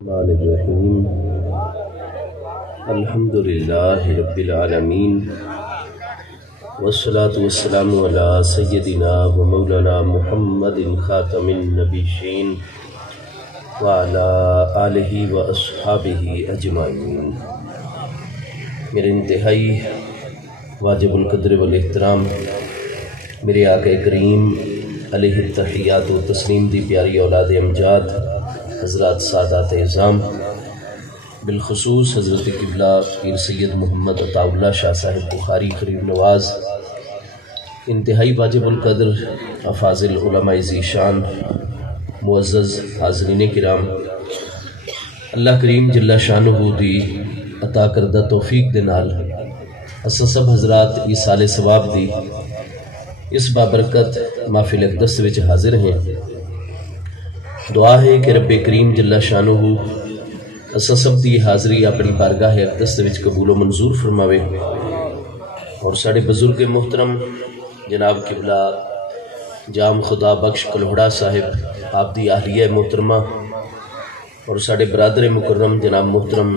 الرحمن الرحیم الحمد للہ رب العالمین والصلاة والسلام علی سیدنا و مولانا محمد خاتم النبیین وعلی آلہ و اصحابہ اجمعین۔ میرے انتہائی واجب القدر والاحترام میرے آقا کریم علیہ التحیات و تسلیم دی پیاری اولاد امجاد حضرات سادات اعظام، بالخصوص حضرت قبلہ پیر سید محمد عطا اللہ شاہ صاحب بخاری قریب نواز، انتہائی واجب القدر افاضل علماء ذیشان، معزز حاضرین کرام، اللہ کریم جل شانہ دی عطا کردہ توفیق دے نال اساں سب حضرات ایصال ثواب دی اس بابرکت محفل اقدس وچ حاضر ہیں۔ دعا ہے کہ رب کریم جل شانہ اساں سب دی حاضری اپنی بارگاہ اقدس وچ قبول و منظور فرماوے، اور ساڑے بزرگ محترم جناب قبلہ جام خدا بخش کلوڑا صاحب آپ دی اہلیہ محترمہ، اور ساڑے برادر مکرم جناب محترم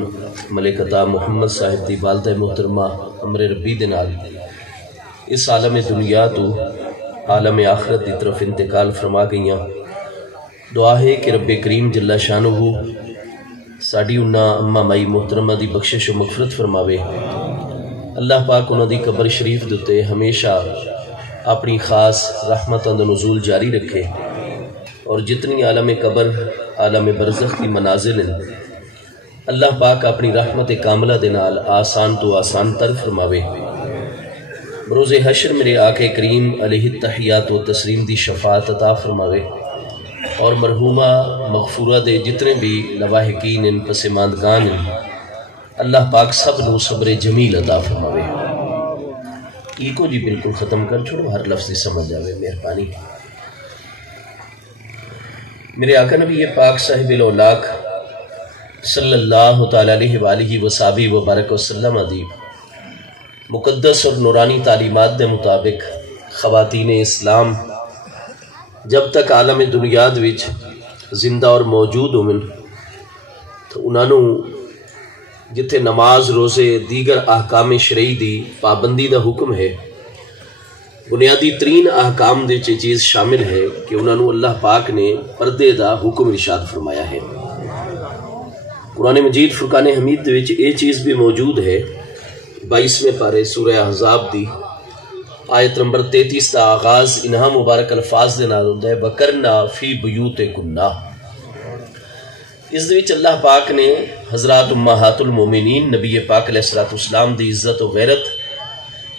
ملک عطا محمد صاحب دی والدہ محترمہ امر ربی دے نال اس عالم دنیا تو عالم آخرت دی طرف انتقال فرما گئیاں۔ دعا ہے کہ رب کریم جل شانہ ساڑی انہاں اماں مائی محترمہ دی بخشش و مغفرت فرماوے، اللہ پاک انہاں دی قبر شریف دوتے ہمیشہ اپنی خاص رحمتاں دا نزول جاری رکھے، اور جتنی عالم قبر عالم برزخ کی منازل ہیں اللہ پاک اپنی رحمت کاملہ دے نال آسان تو آسان تر فرماوے۔ بروز حشر میرے آقا کریم علیہ التحیات و تسلیم دی شفاعت عطا فرماوے، اور مرحومہ مغفورہ دے جتنے بھی لواحقین ان پسماندگان ہیں اللہ پاک سب نو صبر جمیل عطا فرماوے۔ ایکو جی بالکل ختم کر چھوڑو، ہر لفظ سمجھ جاوے، مہربانی۔ میرے آقا نبی پاک صاحب الاولاق صلی اللہ تعالیٰ علیہ وآلہ وصحبہ وبارک وسلم دی مقدس اور نورانی تعلیمات دے مطابق خواتین اسلام جب تک عالم دنیا وچ زندہ اور موجود ہومن تو انہوں جتھے نماز روزے دیگر احکام شرعی دی پابندی دا حکم ہے، بنیادی ترین احکام دے چیز شامل ہے کہ انہوں اللہ پاک نے پردے دا حکم ارشاد فرمایا ہے۔ قرآن مجید فرقان حمید دے وچ یہ چیز بھی موجود ہے، 22ویں پارے سورہ احزاب دی آیت نمبر 33 دا آغاز انہا مبارک الفاظ دے نال ہوندا ہے وَقَرْنَا فِي بُيُوتِكُنَّا۔ اس دے وچ اللہ پاک نے حضرات امہات المومنین نبی پاک علیہ السلام دی عزت و غیرت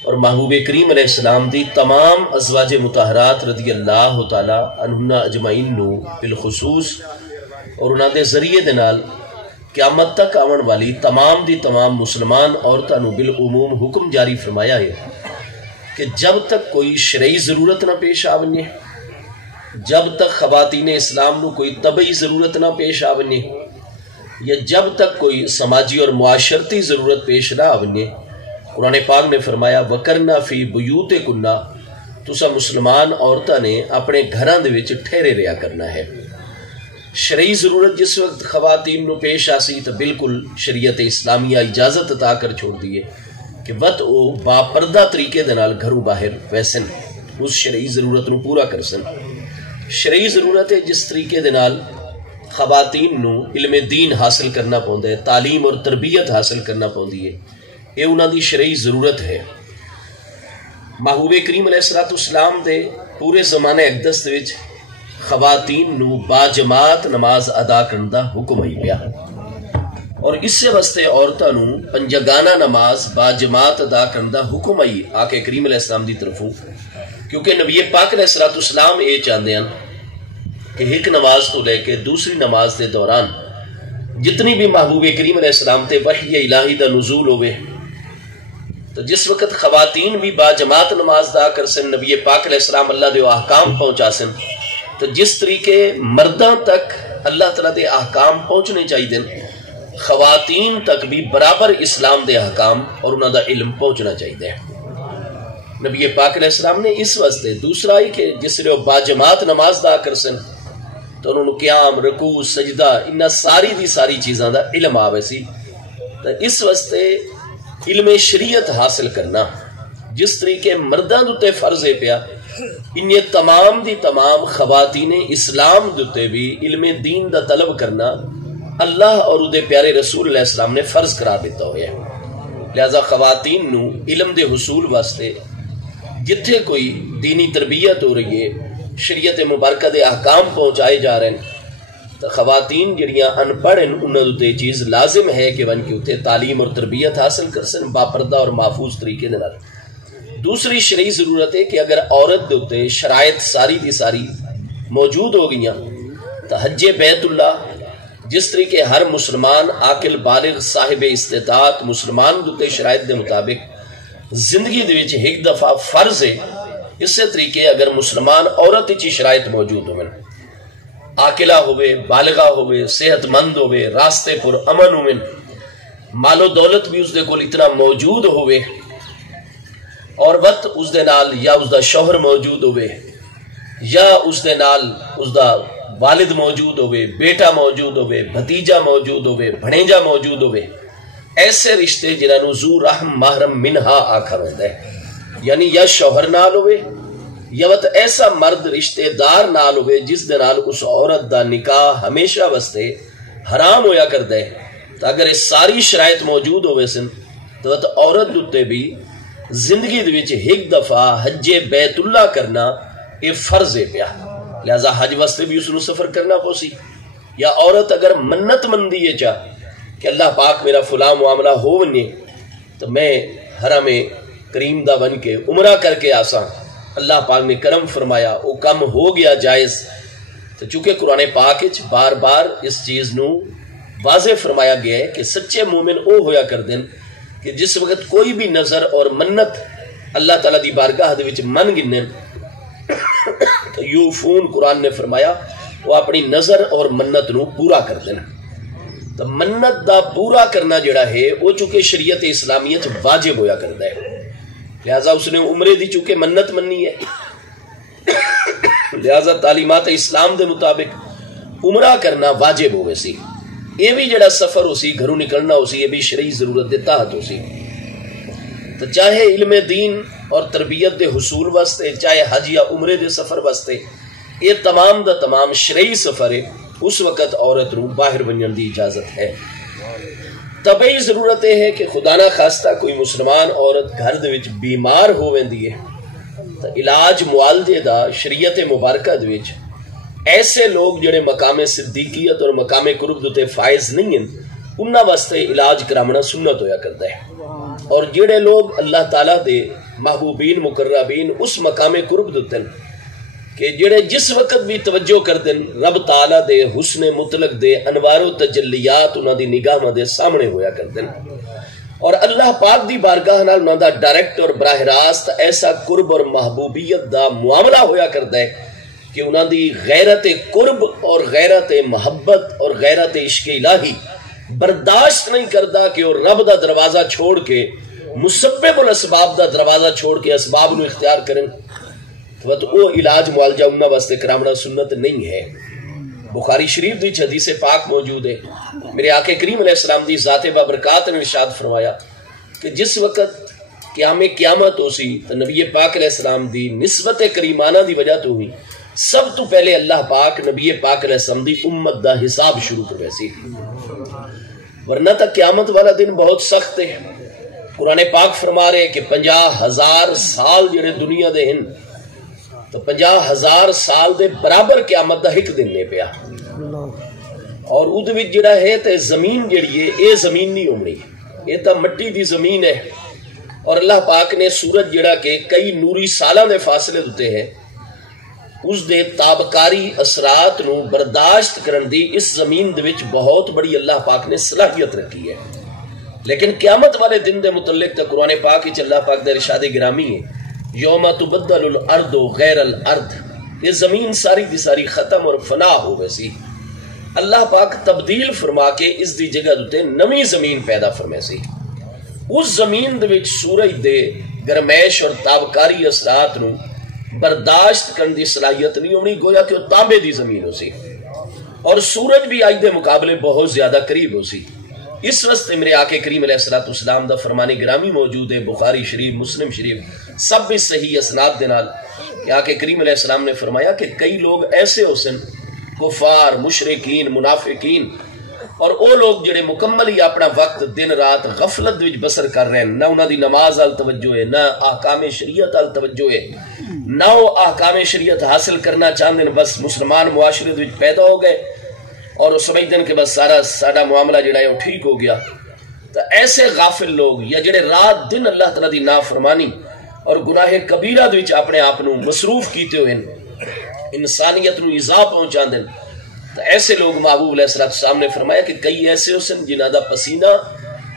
اور محبوب کریم علیہ السلام دی تمام ازواج مطہرات رضی اللہ تعالی عنہن اجمعین نو بالخصوص اور انہاں دے ذریعے دے نال قیامت تک آون والی تمام دی تمام مسلمان عورتاں نو بالعموم حکم جاری فرمایا ہے کہ جب تک کوئی شرعی ضرورت نہ پیش آونے، جب تک خواتین اسلام نو کوئی طبعی ضرورت نہ پیش آونے، یا جب تک کوئی سماجی اور معاشرتی ضرورت پیش نہ آونے، قرآن پاک نے فرمایا وَقَرْنَا فِي بُيُوتِكُنَّا، تسا مسلمان عورتاں نے اپنے گھراں دے وچ ٹھہرے رہیا کرنا ہے۔ شرعی ضرورت جس وقت خواتین نو پیش آسی تو بالکل شریعت اسلامیہ اجازت عطا کر چھوڑ دیے کہ وقت او با پردہ طریقے دے نال گھروں باہر ویسن اس شرعی ضرورت نو پورا کر سن۔ شرعی ضرورت ہے جس طریقے دے نال خواتین نو علم دین حاصل کرنا پوندا ہے، تعلیم اور تربیت حاصل کرنا پوندی ہے، یہ انہاں دی شرعی ضرورت ہے۔ محبوب کریم علیہ السلام دے پورے زمانے اقدس دے وچ خواتین نو با جماعت نماز ادا کرن دا حکم آئی پیا، اور اس سے واسطے عورتاں نو پنجگانہ نماز با جماعت ادا کرن دا حکم آئی آقا کریم علیہ السلام دی طرفوں، کیونکہ نبی پاک علیہ السلام یہ چاہتے ہیں کہ ایک نماز تو لے کے دوسری نماز دے دوران جتنی بھی محبوب کریم علیہ السلام تے وحی الہی دا نزول ہوئے تو جس وقت خواتین بھی با جماعت نماز ادا کر سن، نبی پاک علیہ السلام اللہ دے احکام پہنچا سن، تو جس طریقے مرداں تک اللہ تعالیٰ دے احکام پہنچنے چاہیے خواتین تک بھی برابر اسلام دے احکام اور انہاں دا علم پہنچنا چاہیے۔ نبی پاک علیہ السلام نے اس واسطے دوسرا ہی کہ جس نے با جماعت نماز ادا کر سن تو انہوں نے قیام رکوع سجدہ انہاں ساری دی ساری چیزاں دا علم آوے سی. تو اس واسطے علم شریعت حاصل کرنا جس طریقے مرداں دوتے فرض ہے پیا انہیں تمام دی تمام خواتین اسلام دوتے بھی علم دین دا طلب کرنا اللہ اور دے پیارے رسول علیہ السلام نے فرض قرار دیتا ہویا ہے. لہذا خواتین نو علم دے حصول واسطے جتھے کوئی دینی تربیت ہو رہی ہے شریعت مبارکہ دے احکام پہنچائے جا رہے ہیں تو خواتین جڑیاں ان پڑھ ہیں انہاں تے چیز لازم ہے کہ ون کے اتنے تعلیم اور تربیت حاصل کر سن باپردہ اور محفوظ طریقے دے نال. دوسری شرعی ضرورت ہے کہ اگر عورت دے اتنے شرائط ساری دی ساری موجود ہو گئیاں تو حج بیت اللہ جس طریقے ہر مسلمان عاقل بالغ صاحب استطاعت مسلمان دے شرائط دے مطابق زندگی دے وچ ایک دفعہ فرض ہے. اسی طریقے اگر مسلمان عورت چی شرائط موجود ہوئے عاقلہ ہوئے بالغہ ہوئے صحت مند ہوئے راستے پر امن ہوئے مال و دولت بھی اس دے کول اتنا موجود ہوئے اور وقت اس دے نال یا اس دا شوہر موجود ہوئے یا اس دے نال اس دا والد موجود ہوئے بیٹا موجود ہوئے بھتیجا موجود ہوئے بھنیجا موجود ہوئے ایسے رشتے جنہاں نو ذو رحم محرم منہا آکھا ویندا ہے یعنی یا شوہر نال ہوئے یا وقت ایسا مرد رشتے دار نال ہوئے جس دے نال اس عورت دا نکاح ہمیشہ واسطے حرام ہویا کردا ہے. تو اگر اس ساری شرائط موجود ہوئے سن تو وقت عورت دوتے بھی زندگی دے وچ ایک دفعہ حج بیت اللہ کرنا یہ فرض ہے پیا. لہذا حج واسطے بھی اس نو سفر کرنا پوسی. یا عورت اگر منت مندی ہے چاہ کہ اللہ پاک میرا فلاں معاملہ ہو ونجے تو میں حرم کریم دا بن کے عمرہ کر کے آساں اللہ پاک نے کرم فرمایا وہ کم ہو گیا جائز. تو چونکہ قرآن پاک بار بار اس چیز نو واضح فرمایا گیا ہے کہ سچے مومن او ہویا کر دیں کہ جس وقت کوئی بھی نظر اور منت اللہ تعالیٰ دی بارگاہ دے وچ من گنن تو یوفون قرآن نے فرمایا وہ اپنی نظر اور منت نو پورا کر دینا. تو منت دا پورا کرنا جڑا ہے وہ چونکہ شریعت اسلامیت واجب ہویا کرتا ہے لہذا اس نے عمرے دی چونکہ منت مننی ہے لہذا تعلیمات اسلام دے مطابق عمرہ کرنا واجب ہوئے سی. یہ بھی جڑا سفر ہو سی گھروں نکلنا ہو سی یہ بھی شرعی ضرورت دے تحت ہو سی. تو چاہے علم دین اور تربیت دے حصول واسطے چاہے حج یا عمرے دے سفر واسطے یہ تمام دا تمام شرعی سفر ہے اس وقت عورت رو باہر ونجن دی اجازت ہے. طبعی ضرورت ہے کہ خدا نہ خواستہ کوئی مسلمان عورت گھر دے وچ بیمار ہو ویندی ہے تو علاج معالجے دا شریعت مبارکہ دے وچ ایسے لوگ جڑے مقام صدیقیت اور مقام قرب دوتے فائز نہیں ہیں انہاں واسطے علاج کرامنا سنت ہویا کرتا ہے. اور جڑے لوگ اللہ تعالیٰ دے محبوبین مقربین اس مقام قرب دوتے ہیں کہ جڑے جس وقت بھی توجہ کر دیں رب تعالیٰ دے حسن مطلق دے انوار و تجلیات انہاں دی نگاہ دے سامنے ہویا کر دیں اور اللہ پاک دی بارگاہ نال انہاں دا ڈائریکٹ اور براہ راست ایسا قرب اور محبوبیت دا معاملہ ہویا کردا ہے کہ انہاں دی غیرت قرب اور غیرت محبت اور غیرت عشق الہی برداشت نہیں کردا کہ وہ رب دا دروازہ چھوڑ کے مسبب الاسباب دا دروازہ چھوڑ کے اسباب نو اختیار کریں تو وہ علاج معالجہ انہاں واسطے کرامنا سنت نہیں ہے. بخاری شریف دی حدیث پاک موجود ہے میرے آقا کریم علیہ السلام دی ذات بابرکات نے ارشاد فرمایا کہ جس وقت قیامت ہو سی تو نبی پاک علیہ السلام دی نسبت کریمانہ دی وجہ تو ہوئی سب تو پہلے اللہ پاک نبی پاک علیہ السلام دی امت دا حساب شروع کر ویسی ورنہ تک قیامت والا دن بہت سخت ہے. قرآن پاک فرما رہے کہ 50,000 سال جڑے دنیا دے ہن تو 50,000 سال دے برابر قیامت دا ایک دن نے پیا اور او دے وچ جڑا ہے تے زمین جڑی ہے اے زمین نہیں ہونی یہ تا مٹی دی زمین ہے اور اللہ پاک نے سورج جڑا کہ کئی نوری سالاں دے فاصلے دتے ہیں اس دے تابکاری اثرات نو برداشت کرن دی اس زمین دے وچ بہت بڑی اللہ پاک نے صلاحیت رکھی ہے. لیکن قیامت والے دن دے متعلق تے قرآن پاک وچ اللہ پاک دے ارشاد گرامی ہے یوم تبدل الارض غیر الارض یہ زمین ساری دی ساری ختم اور فنا ہو ویسی اللہ پاک تبدیل فرما کے اس دی جگہ دوتے نمی زمین پیدا فرمے سی. اس زمین دے وچ سورج دے گرمیش اور تابکاری اثرات نو برداشت کرن دی صلاحیت نہیں ہونی گویا کہ وہ تانبے دی زمین ہو سی اور سورج بھی اج دے مقابلے بہت زیادہ قریب ہو سی۔ اس واسطے میرے آقا کریم علیہ السلام دا فرمانی گرامی موجود ہے بخاری شریف مسلم شریف سب بھی صحیح اسناد دے نال کہ آقا کریم علیہ السلام نے فرمایا کہ کئی لوگ ایسے ہو سن کفار مشرکین منافقین اور او لوگ جڑے مکمل ہی اپنا وقت دن رات غفلت وچ بسر کر رہے ہیں، نہ انہاں دی نماز ال توجہ ہے، نہ احکام شریعت ال توجہ ہے، نہ وہ احکام شریعت حاصل کرنا چاہتے ہیں، بس مسلمان معاشرے وچ پیدا ہو گئے اور وہ سمجھتے ہیں کہ بس سارا معاملہ جڑا ہے وہ ٹھیک ہو گیا۔ تو ایسے غافل لوگ یا جڑے رات دن اللہ تعالیٰ دی نافرمانی اور گناہ کبیرہ وچ اپنے آپ نو مصروف کیتے ہوئے انسانیت نو ایذا پہنچا دیں، تو ایسے لوگ محبوب علیہ السلام نے فرمایا کہ کئی ایسے ہو سن جنہاں دا پسینہ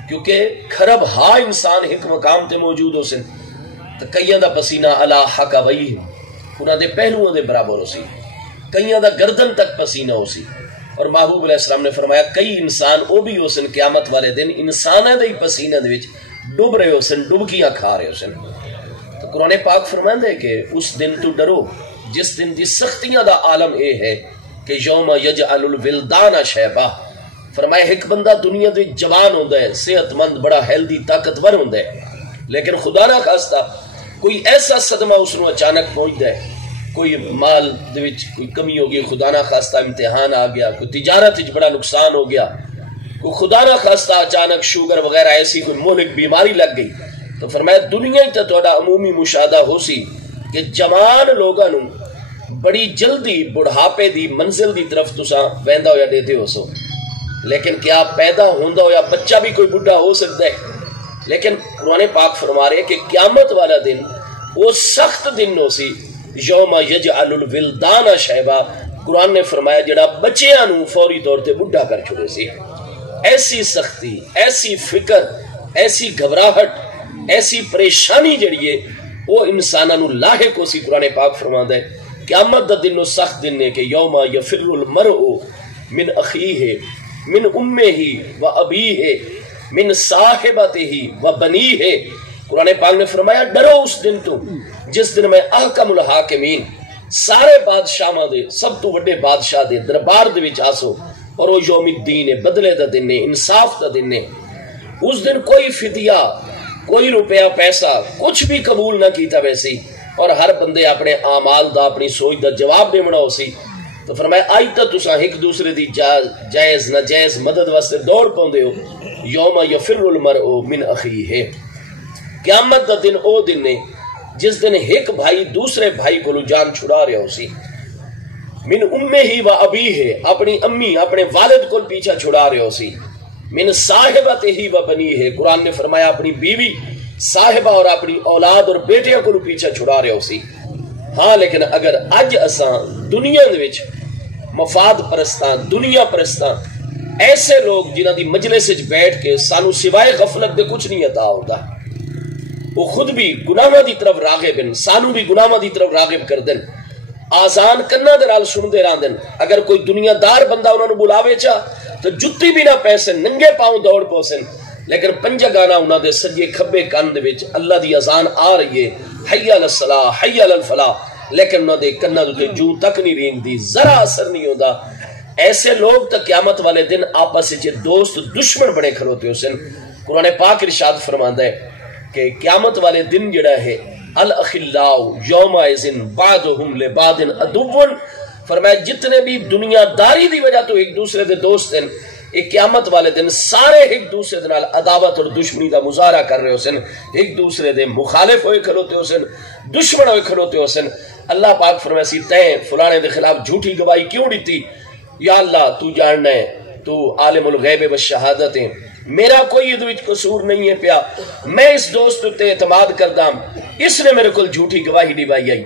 کیونکہ کھرب ہا انسان ایک مقام تے موجود ہو سن، تو کئیاں دا پسینہ علا حقویہ انہاں دے پہلوؤں دے برابر ہو سی، کئیاں دا گردن تک پسینہ ہو سی۔ اور محبوب علیہ السلام نے فرمایا کئی انسان او بھی ہو سن قیامت والے دن انسانہ دے پسینہ دے وچ ڈوب رہے ہو سن، ڈبکیاں کھا رہے ہو سن۔ تو قرآن پاک فرماندا ہے کہ اس دن تو ڈرو جس دن دی سختیاں دا عالم اے ہے کہ یوم یجعل الولدان شیبا، فرمایا ایک بندہ دنیا دے جوان ہوندا ہے، صحت مند، بڑا ہیلدی طاقتور ہوندا ہے، لیکن خدا نہ خواستہ کوئی ایسا صدمہ اس نو اچانک پہنچدا ہے، کوئی مال دے وچ کوئی کمی ہو گئی، خدا نہ خواستہ امتحان آ گیا، کوئی تجارت وچ بڑا نقصان ہو گیا، کوئی خدا نہ خواستہ اچانک شوگر وغیرہ ایسی کوئی مہلک بیماری لگ گئی، تو فرمایا دنیا ہی تے تہاڈا عمومی مشاہدہ ہو سی کہ جوان لوگاں نو بڑی جلدی بڑھاپے دی منزل دی طرف تساں ویندا ہویا دیتے ہو سو، لیکن کیا پیدا ہوندا ہویا بچہ بھی کوئی بڑھا ہو سکتا ہے؟ لیکن قرآن پاک فرما رہے کہ قیامت والا دن وہ سخت دن ہو سی، یوم یجعل الولدان شیبا، قرآن نے فرمایا جڑا بچیاں نو فوری طور تے بڑھا کر چھوڑے سی۔ ایسی سختی، ایسی فکر، ایسی گھبراہٹ، ایسی پریشانی جڑی ہے وہ انساناں نو لاحق ہو سی۔ قرآن پاک فرماندا ہے قیامت دا دن سخت دن ہے کہ یوم یفر المرء من اخیہ من امہ و ابیہ من صاحبتہ و بنیہ، قرآن پاک نے فرمایا ڈرو اس دن تو جس دن میں احکم الحاکمین سارے بادشاہاں دے سب تو بڑے بادشاہ دے دربار دے وچ آسو، اور وہ یوم الدین ہے، بدلے دا دن ہے، انصاف دا دن ہے۔ اس دن کوئی فدیہ، کوئی روپیہ پیسہ کچھ بھی قبول نہ کیتا ویسی، اور ہر بندے اپنے اعمال دا اپنی سوچ دا جواب دینا ہو سی۔ تو فرمایا آج تک تساں ایک دوسرے دی جائز ناجائز مدد واسطے دوڑ پاؤندے ہو۔ یوم یفر المرء من اخیہ، قیامت دا دن او دن ہے جس دن ایک بھائی دوسرے بھائی کو جان چھڑا رہا ہو سی، من امہ و ابیہ، اپنی امی اپنے والد کو پیچھا چھڑا رہے ہو سی، من صاحبتہ و بنیہ، قرآن نے فرمایا اپنی بیوی صاحبہ اور اپنی اولاد اور بیٹیاں کو پیچھا چھڑا رہے ہو سی۔ ہاں لیکن اگر اج اساں دنیا دے وچ مفاد پرستاں دنیا پرستاں ایسے لوگ جنہاں دی مجلس وچ بیٹھ کے سانو سوائے غفلت دے کچھ نہیں عطا ہوتا، وہ خود بھی گناہاں دی طرف راغب ہیں، سانو بھی گناہاں دی طرف راغب کر دیں، آزان کناں دے نال سن دے راندن، اگر کوئی دنیا دار بندہ انہاں نو بلاوے چا تو جتی بھی نہ پیسن، ننگے پاؤں دوڑ پوسن، لیکن پنجا گانا انہاں دے سجے کھبے کان دے وچ اللہ دی اذان آ رہی ہے، حی علی الصلاح حی علی الفلاح، لیکن انہاں دے کناں دے جو تک نہیں رینگدی، ذرا اثر نہیں ہوندا۔ ایسے لوگ تا قیامت والے دن آپس وچ دوست دشمن بنے کھلوتے حسن۔ قرآن پاک ارشاد فرماندا ہے کہ قیامت والے دن جڑا ہے الاخلاء یومئذ بعضهم لبعض عدو، فرمایا جتنے بھی دنیا داری دی وجہ تو ایک دوسرے دے دوست ہیں، ایک قیامت والے دن سارے ایک دوسرے دے نال عداوت اور دشمنی دا مظاہرہ کر رہے حسن، ایک دوسرے دے مخالف ہوئے کھلوتے حسن، دشمن ہوئے کھلوتے حسن۔ اللہ پاک فرمایا سی تیں فلانے دے خلاف جھوٹی گواہی کیوں دیتی؟ یا اللہ تو جاننا ہے، تو عالم الغیب والشہادت ہے، میرا کوئی ادھ وچ قصور نہیں ہے پیا، میں اس دوست تے اعتماد کردہ، اس نے میرے کل جھوٹی گواہی دیوائی آئی،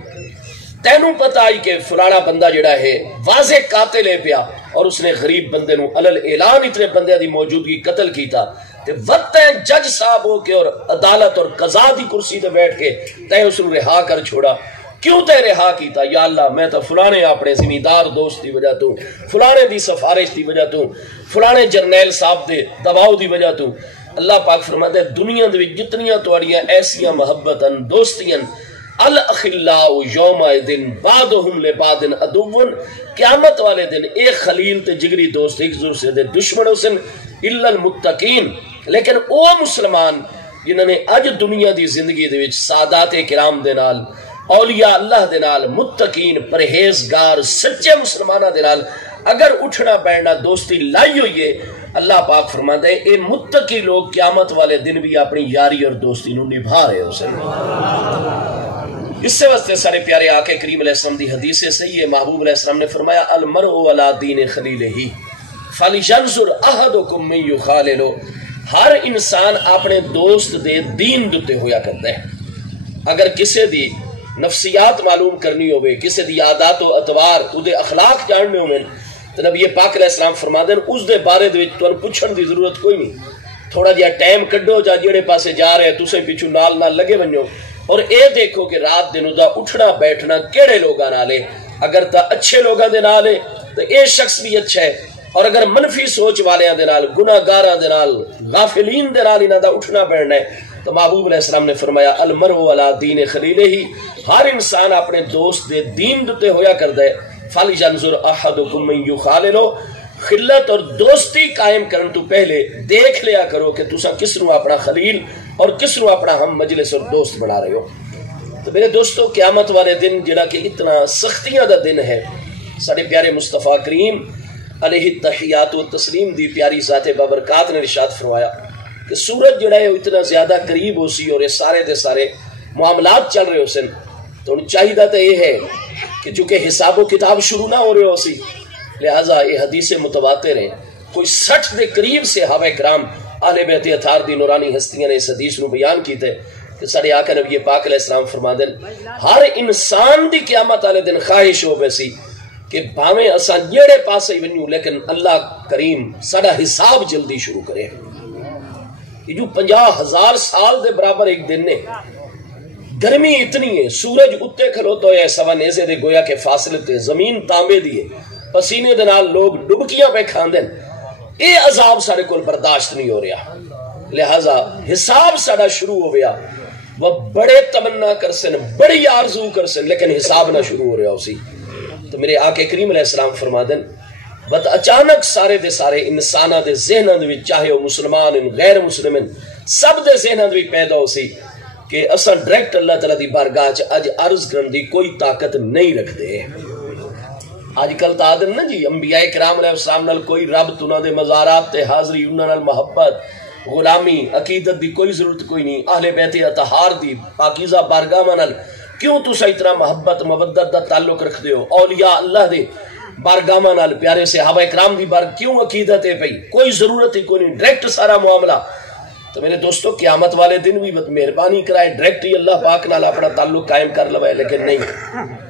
تینوں پتہ آئی کہ فلانا بندہ جڑا ہے واضح قاتل ہے پیا، اور اس نے غریب بندے نو علل اعلان اتنے بندے دی موجودگی قتل کیتا، تے وقت ہے جج صاحب ہو کے اور عدالت اور قضا دی کرسی تے بیٹھ کے تے اس نو رہا کر چھوڑا، کیوں تے رہا کیتا؟ یا اللہ میں تو فلانے اپنے زمیندار دوست دی وجہ تو، فلانے دی سفارش دی وجہ تو، فلانے جرنیل صاحب دے دباؤ دی وجہ تو۔ اللہ پاک فرماتا ہے دنیا دے جتنیاں تواڈیاں ایسیاں محبتاں دوستیاں الاخلاء یومئذ بعضهم لبعض عدو، قیامت والے دن ایک خلیل تے جگری دوست ایک دوسرے دے دشمن ہوسن الا المتقین، لیکن او مسلمان جنہوں نے اج دنیا دی زندگی دے وچ سادات کرام دے نال، اولیاء اللہ دے نال، متقین پرہیزگار سچے مسلماناں دے نال اگر اٹھنا بیٹھنا دوستی لائی ہوئی ہے، اللہ پاک فرماتا ہے اے متقی لوگ قیامت والے دن بھی اپنی یاری اور دوستی نو نبھا رہے ہو سن۔ اس سے واسطے سارے پیارے آقا کریم علیہ السلام دی حدیث صحیح ہے، محبوب علیہ السلام نے فرمایا المرء علی دین خلیلہ فلینظر احدکم من یخالل، ہر انسان اپنے دوست دے دین دتے ہویا کرتا ہے۔ اگر کسے دی نفسیات معلوم کرنی ہوئے، کسے دی عادات و اطوار او دے اخلاق جاننے ہوئے، تو نبی پاک علیہ السلام فرما دیں اس دے بارے دے وچ تانوں پوچھن دی ضرورت کوئی نہیں، تھوڑا جہا ٹائم کڈو جا جڑے پاسے جا رہے تسیں پیچھے نال نال لگے ونجو اور اے دیکھو کہ رات دن دا اٹھنا بیٹھنا کیڑے لوگاں نال ہے۔ اگر تا اچھے لوگاں دے نال ہے تو اے شخص بھی اچھا ہے، اور اگر منفی سوچ والیاں دے نال، گناہگاراں دے نال، غافلین دے نال انہاں دا اٹھنا بیٹھنا ہے، تو محبوب علیہ السلام نے فرمایا المرء علی دین خلیلہ، ہر انسان اپنے دوست دے دین دتے ہویا کردا ہے۔ فلینظر احدکم من یخالل، خلت اور دوستی قائم کرن تو پہلے دیکھ لیا کرو کہ تساں کس نو اپنا خلیل اور کس نو اپنا ہم مجلس اور دوست بنا رہے ہو۔ تو میرے دوستو قیامت والے دن جڑا کہ اتنا سختیاں دا دن ہے، سارے پیارے مصطفیٰ کریم علیہ التحیات و تسلیم دی پیاری ذات بابرکات نے ارشاد فرمایا کہ سورج جڑا ہے اتنا زیادہ قریب ہو سی اور یہ سارے دے سارے معاملات چل رہے ہو سن، تو ان چاہیے تو یہ ہے کہ چونکہ حساب و کتاب شروع نہ ہو رہے ہو سی، لہٰذا یہ حدیث متواتر ہیں، کوئی 60 دے قریب صحابہ کرام اہل بیت اطہار دی نورانی ہستیاں نے اس حدیث نو بیان کیتا ہے کہ سارے آقا نبی پاک علیہ السلام فرما دیں ہر انسان دی قیامت والے دن خواہش ہو ویسی کہ بھاویں اساں جڑے پاسے ہی ونیوں لیکن اللہ کریم ساڈا حساب جلدی شروع کرے۔ یہ جو 50,000 سال دے برابر ایک دن نے، گرمی اتنی ہے، سورج اتے کھلوتا ہے سوا نیزے دے گویا کے فاصلے تے، زمین تانبے دی ہے، پسینے دے نال لوگ ڈبکیاں پہ کھاندے، اے عذاب سارے کول برداشت نہیں ہو رہا، لہذا حساب ساڈا شروع ہو گیا۔ وہ بڑے تمنا کر سن، بڑی آرزو کر سن، لیکن حساب نہ شروع ہو رہا اسی۔ تو میرے آقا کریم علیہ السلام فرما دیں بت اچانک سارے دے سارے انساناں دے ذہناں دے وچ، چاہے وہ مسلمان غیر مسلمان، سب دے ذہناں دے وچ پیدا ہو سی کہ اساں ڈائریکٹ اللہ تعالیٰ دی بارگاہ چ اج عرض کرن دی کوئی طاقت نہیں رکھتے۔ آج کل تا آدن نا جی انبیاء کرام علیہ السلام نال کوئی ربط، انہاں دے مزارات تے حاضری، انہاں نال محبت، غلامی، عقیدت دی کوئی ضرورت کوئی نہیں، اہل بیت اطہار دی پاکیزہ بارگاہ نال کیوں تسا اتنا محبت مودت دا تعلق رکھ دے ہو؟ اولیاء اللہ دے بارگاہ نال پیارے صحابہ کرام دی بار کیوں عقیدت ہے پئی؟ کوئی ضرورت ہی کوئی نہیں، ڈائریکٹ سارا معاملہ۔ تو میرے دوستو قیامت والے دن بھی مہربانی کرائے ڈائریکٹ ہی اللہ پاک نال اپنا تعلق قائم کر لوائے، لیکن نہیں،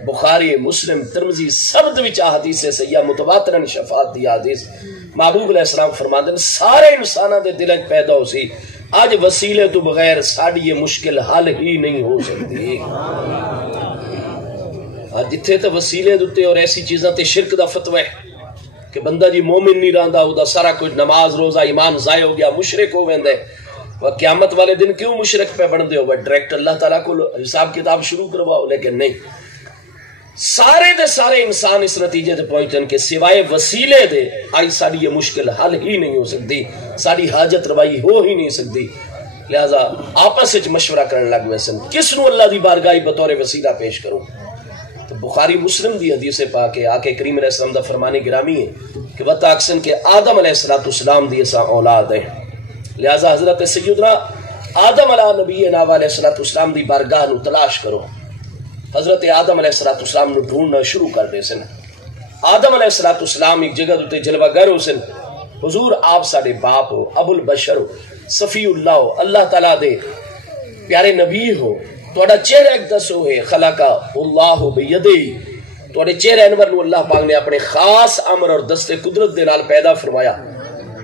بخاری مسلم ترمذی سب دے وچ حدیث سیاح متواترن شفاعت دی حدیث محبوب علیہ السلام فرماندے سارے انساناں دے دل وچ پیدا ہو سی اج وسیلے تو بغیر ساڈی یہ مشکل حل ہی نہیں ہو سکتی۔ جتھے تے وسیلے دتے اور ایسی چیزاں تے شرک دا فتوی ہے کہ بندہ جی مومن نہیں رہندا، او دا سارا کچھ نماز روزہ ایمان ضائع ہو گیا، مشرک ہو ویندا ہے۔ وہ قیامت والے دن کیوں مشرک پہ بن دے ہو؟ ڈائریکٹ اللہ تعالیٰ کو حساب کتاب شروع کرواؤ، لیکن نہیں، سارے دے سارے انسان اس نتیجے تے پہنچن کہ سوائے وسیلے دے آئی ساری یہ مشکل حل ہی نہیں ہو سکتی، ساری حاجت روائی ہو ہی نہیں سکتی۔ لہذا آپس وچ مشورہ کرنے لگ ویسن کس نو اللہ دی بارگاہ بطور وسیلہ پیش کروں؟ تو بخاری مسلم دی حدیث پاک ہے، آقا کریم علیہ السلام دا فرمان گرامی ہے کہ وتاکسن کہ آدم علیہ السلام دی اساں اولاد ہے، لہذا حضرت سیدنا آدم علیہ نبینا علیہ السلام دی بارگاہ نو تلاش کرو۔ حضرت آدم علیہ السلام نو ڈھونڈنا شروع کر دے سن۔ آدم علیہ السلام ایک جگہ تے جلوہ گر ہو سن، حضور آپ ساڑے باپ ہو، ابو البشر ہو، صفی اللہ ہو، اللہ تعالیٰ دے پیارے نبی ہو، توڑا چہرہ ایک دسو ہے، خلقہ اللہ بیدی، توڑے چہرہ انور نو اللہ پاک نے اپنے خاص امر اور دست قدرت دے نال پیدا فرمایا،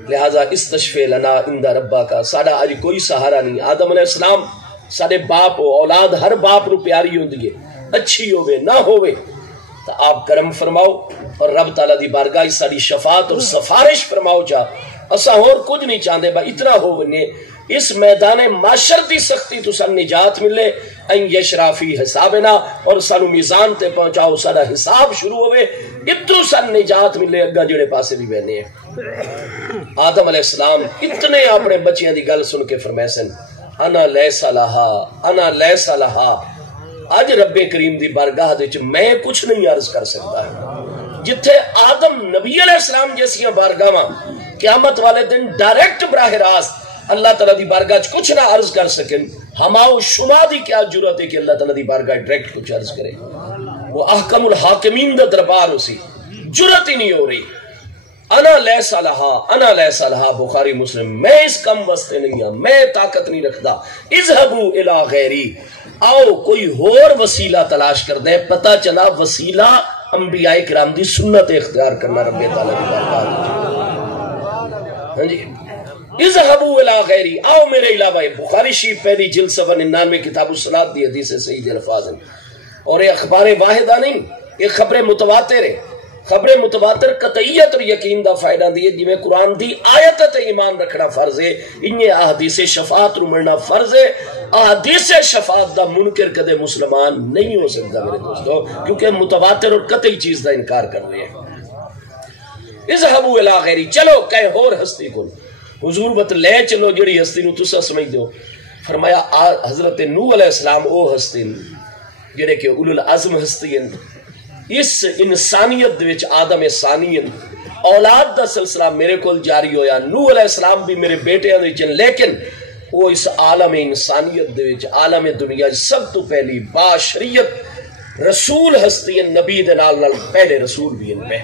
لہذا استشفی لنا اندہ ربا کا، ساڑا آج کوئی سہارا نہیں۔ آدم علیہ السلام ساڑے باپ ہو، اولاد ہر باپ نو پیاری ہوں دیئے، اچھی ہوئے نہ ہوئے، تو آپ کرم فرماؤ اور رب تعالیٰ دی بارگاہ ساڑی شفاعت اور سفارش فرماؤ چاہ، اسا اور کچھ نہیں چاہتے با اتنا ہو بنے اس میدان معاشر دی سختی تو سن نجات ملے، این یشرافی حسابنا اور سانو میزان تے پہنچاؤ سارا حساب شروع ہوئے ادھر سن نجات ملے اگا جڑے پاسے بھی بہنے ہیں آدم علیہ السلام اتنے اپنے بچیاں دی گل سن کے فرمائے سن انا لیسا لہا انا لیسا لہا اج رب کریم دی بارگاہ دے وچ میں کچھ نہیں عرض کر سکتا جتھے آدم نبی علیہ السلام جیسیاں بارگاہاں قیامت والے دن ڈائریکٹ براہ راست اللہ تعالیٰ دی بارگاہ کچھ نہ عرض کر سکن ہماؤ شما دی کیا جرات ہے کہ اللہ تعالیٰ دی بارگاہ ڈائریکٹ کچھ عرض کرے وہ احکم الحاکمین دا دربار اسی جرات ہی نہیں ہو رہی انا لیسا لہا بخاری مسلم میں اس کم وستے نہیں ہوں میں طاقت نہیں رکھدا اذهبوا الی غیری آؤ کوئی اور وسیلہ تلاش کر دے پتہ چلا وسیلہ انبیاء کرام دی سنت اختیار کرنا رب تعالیٰ کی بارگاہ ہاں جی اذهبوا الی غیری آؤ میرے علاوہ بخاری شریف پہلی جلد صفحہ 99 کتاب الصلاۃ دی حدیث سے صحیح الفاظ ہیں اور یہ اخبار واحدہ نہیں یہ خبر متواتر ہے خبر متواتر قطعیت اور یقین دا فائدہ دیئے جی میں قرآن دی آیت تے ایمان رکھنا فرض ہے انہیں احادیث شفاعت رو مرنا فرض ہے احادیث شفاعت دا منکر کدے مسلمان نہیں ہو سکتا میرے دوستو کیونکہ متواتر اور قطعی چیز دا انکار کر رہے ہیں اذهبوا الی غیری چلو کہیں اور ہستی کو حضور بت لے چلو جڑی ہستی نو تسا سمجھ دو فرمایا حضرت نوح علیہ السلام او ہستی جڑے کہ اولو العزم ہستی ہیں اس انسانیت وچ آدم ثانی اولاد دا سلسلہ میرے کول جاری ہویا نوح علیہ السلام بھی میرے بیٹے ہیں لیکن وہ اس عالم انسانیت دے وچ عالم دنیا سب تو پہلی با شریعت رسول ہستی نبی دے نال پہلے رسول بھی ان پہ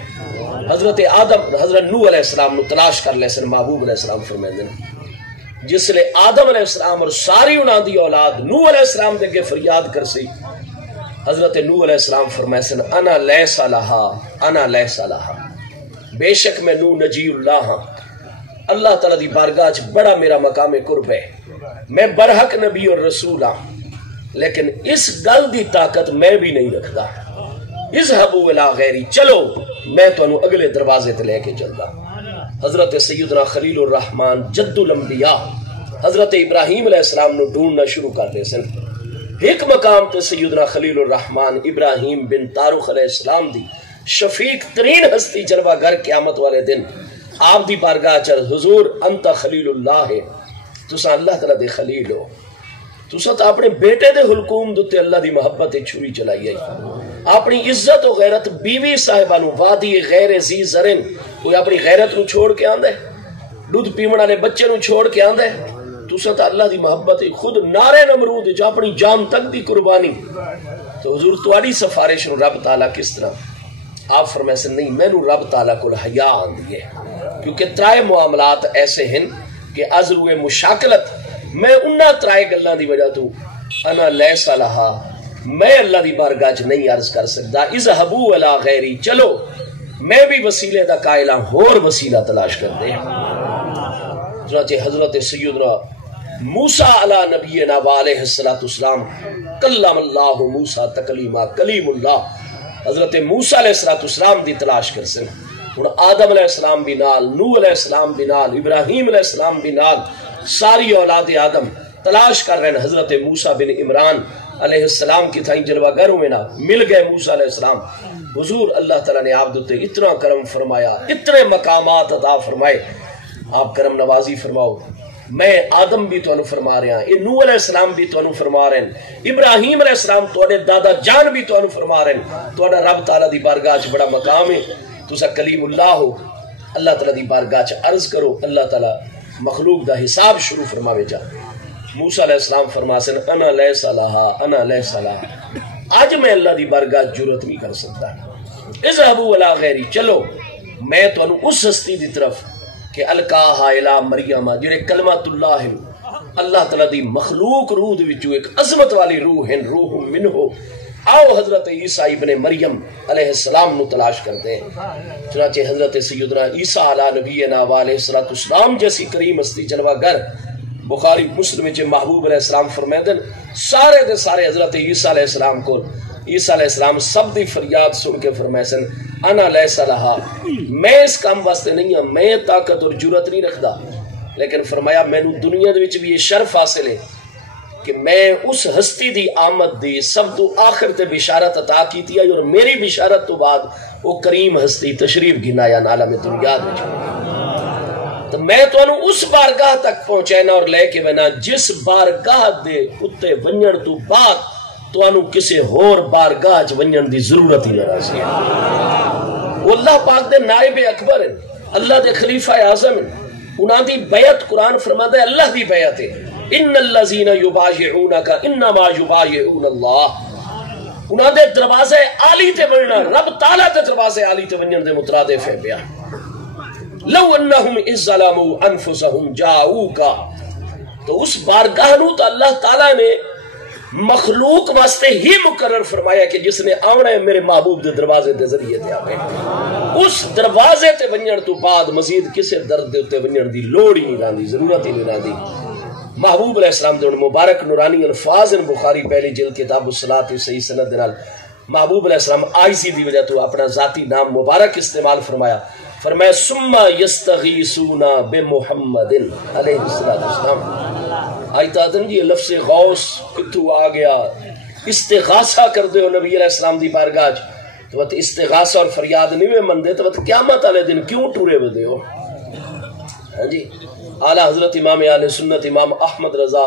حضرت نوح علیہ السلام نو تلاش کر لے سن محبوب علیہ السلام فرمائے جس لئے آدم علیہ السلام اور ساری انہاں دی اولاد نوح علیہ السلام دے کے فریاد کر سی حضرت نوح علیہ السلام فرمائے سن انا لیسا لہا بے شک میں نوح نجی اللہ ہاں اللہ تعالیٰ دی بارگاہ بڑا میرا مقام قرب ہے میں برحق نبی اور رسول ہاں لیکن اس گل دی طاقت میں بھی نہیں رکھدا اذهبوا الی غیری چلو میں تو انہوں اگلے دروازے تے لے کے چلدا حضرت سیدنا خلیل الرحمن جد الانبیاء حضرت ابراہیم علیہ السلام نو ڈھونڈنا شروع کر دے سن ایک مقام تے سیدنا خلیل الرحمن ابراہیم بن تارخ علیہ السلام دی شفیق ترین ہستی جلوہ گر قیامت والے دن آپ دی بارگاہ چل حضور انت خلیل اللہ ہے تسا اللہ تعالیٰ دے خلیل ہو تسا تو اپنے بیٹے دے حلقوم دوتے اللہ دی محبت چھری چلائی ہے اپنی عزت و غیرت بیوی صاحبانو وادی غیر زی زرن کوئی اپنی غیرت نو چھوڑ کے آندے دودھ پیمنا لے بچے نو چھوڑ کے آندے تسا تو اللہ دی محبت خود نارے نمرود جو اپنی جان تک دی قربانی تو حضور تواڈی سفارش نو رب تعالیٰ کس طرح آپ فرمائے سے نہیں میں نو رب تعالیٰ کو حیا آندی ہے کیونکہ ترائے معاملات ایسے ہیں کہ از روئے مشاکلت میں انہاں ترائے گلاں دی وجہ تو انا لیسا لہا میں اللہ دی بارگاہ نہیں عرض کر سکتا اذهبوا الی غیری چلو میں بھی وسیلے دا قائلہ اور وسیلہ تلاش کر دے چنانچہ حضرت سیدنا موسیٰ علی نبینا وعلیہ السلام کلم اللہ موسیٰ تکلیما کلیم اللہ حضرت موسیٰ علیہ السلام دی تلاش کر سن اور آدم علیہ السلام بھی نال نوح علیہ السلام بھی نال ابراہیم علیہ السلام بھی نال ساری اولاد آدم تلاش کر رہے ہیں حضرت موسیٰ بن عمران علیہ السلام کی تھائیں جلوہ گروں میں نا مل گئے موسیٰ علیہ السلام حضور اللہ تعالیٰ نے آپ دوتے اتنا کرم فرمایا اتنے مقامات عطا فرمائے آپ کرم نوازی فرماؤ میں آدم بھی تو انہوں فرما رہے ہیں نوح علیہ السلام بھی تو انہوں فرما رہے ہیں ابراہیم علیہ السلام تو انہوں دادا جان بھی تو انہوں فرما رہے ہیں تو انہوں رب تعالیٰ دی بارگاہ بڑا مقام ہے تو سا کلیم اللہ ہو اللہ تعالیٰ دی بارگاہ عرض کرو اللہ تعالیٰ مخلوق دا حساب شروع فرماوے جا موسیٰ علیہ السلام فرما سن انا لیسا لہا آج میں اللہ دی بارگاہ جرت نہیں کر سکتا اذهبوا الی غیری چلو میں تو انہوں اس ہستی دی طرف کہ القاہا الی مریم جڑے کلمات اللہ اللہ تعالیٰ دی مخلوق روح دی وچوں ایک عظمت والی روح ہیں روح منہ آؤ حضرت عیسیٰ ابن مریم علیہ السلام نو تلاش کرتے ہیں چنانچہ حضرت سیدنا عیسیٰ علیہ نبینا علیہ السلام جیسی کریم ہستی جلوہ گر بخاری مسلم وچ محبوب علیہ السلام فرمائے سارے دے سارے حضرت عیسیٰ علیہ السلام کو عیسیٰ علیہ السلام سب دی فریاد سن کے فرمائے سن انا لیسا لہا میں اس کام واسطے نہیں ہوں میں طاقت اور جرت نہیں رکھدا لیکن فرمایا میں نو دنیا دے وچ بھی یہ شرف حاصل ہے کہ میں اس ہستی دی آمد دی سب تو آخر تے بشارت عطا کی تھی اور میری بشارت تو بعد وہ کریم ہستی تشریف گھنایا نالا میں تم یاد رکھو تو میں تو انہوں اس بارگاہ تک پہنچینا اور لے کے بنا جس بارگاہ دے اتے ونجن تو بعد تو انہوں کسے ہور بارگاہ چ ونجن دی ضرورت ہی نہ ہے وہ اللہ پاک دے نائب اکبر ہیں اللہ دے خلیفہ اعظم ہیں انہاں دی بیعت قرآن فرماتا ہے اللہ دی بیعت ہے ان الذین یبایعونک انما یبایعون اللہ انہاں دے دروازے عالی تے بننا رب تعالیٰ دے دروازے عالی تے بنن دے مترادف ہے پیا لو انہم اذ ظلموا انفسہم جاؤک تو اس بارگاہ نو تو اللہ تعالیٰ نے مخلوق واسطے ہی مقرر فرمایا کہ جس نے آنا ہے میرے محبوب دے دروازے دے ذریعے دے آپے اس دروازے تے ونجن تو بعد مزید کسے درد دے تے ونجن دی لوڑ ہی نہیں راندی ضرورت ہی نہیں راندی محبوب علیہ السلام دے مبارک نورانی الفاظ بخاری پہلی جلد کتاب الصلاۃ صحیح سند دے نال محبوب علیہ السلام آئیسی دی وجہ تو اپنا ذاتی نام مبارک استعمال فرمایا ثم یستغیثون بمحمد علیہ السلام آیتا دن جی لفظ غوث کتھو آ گیا استغاثہ کر دے ہو نبی علیہ السلام دی بارگاہ تو وقت استغاثہ اور فریاد نہیں مندے تو وقت قیامت والے دن کیوں ٹورے بدے ہو ہاں جی اعلیٰ حضرت امام اہل سنت امام احمد رضا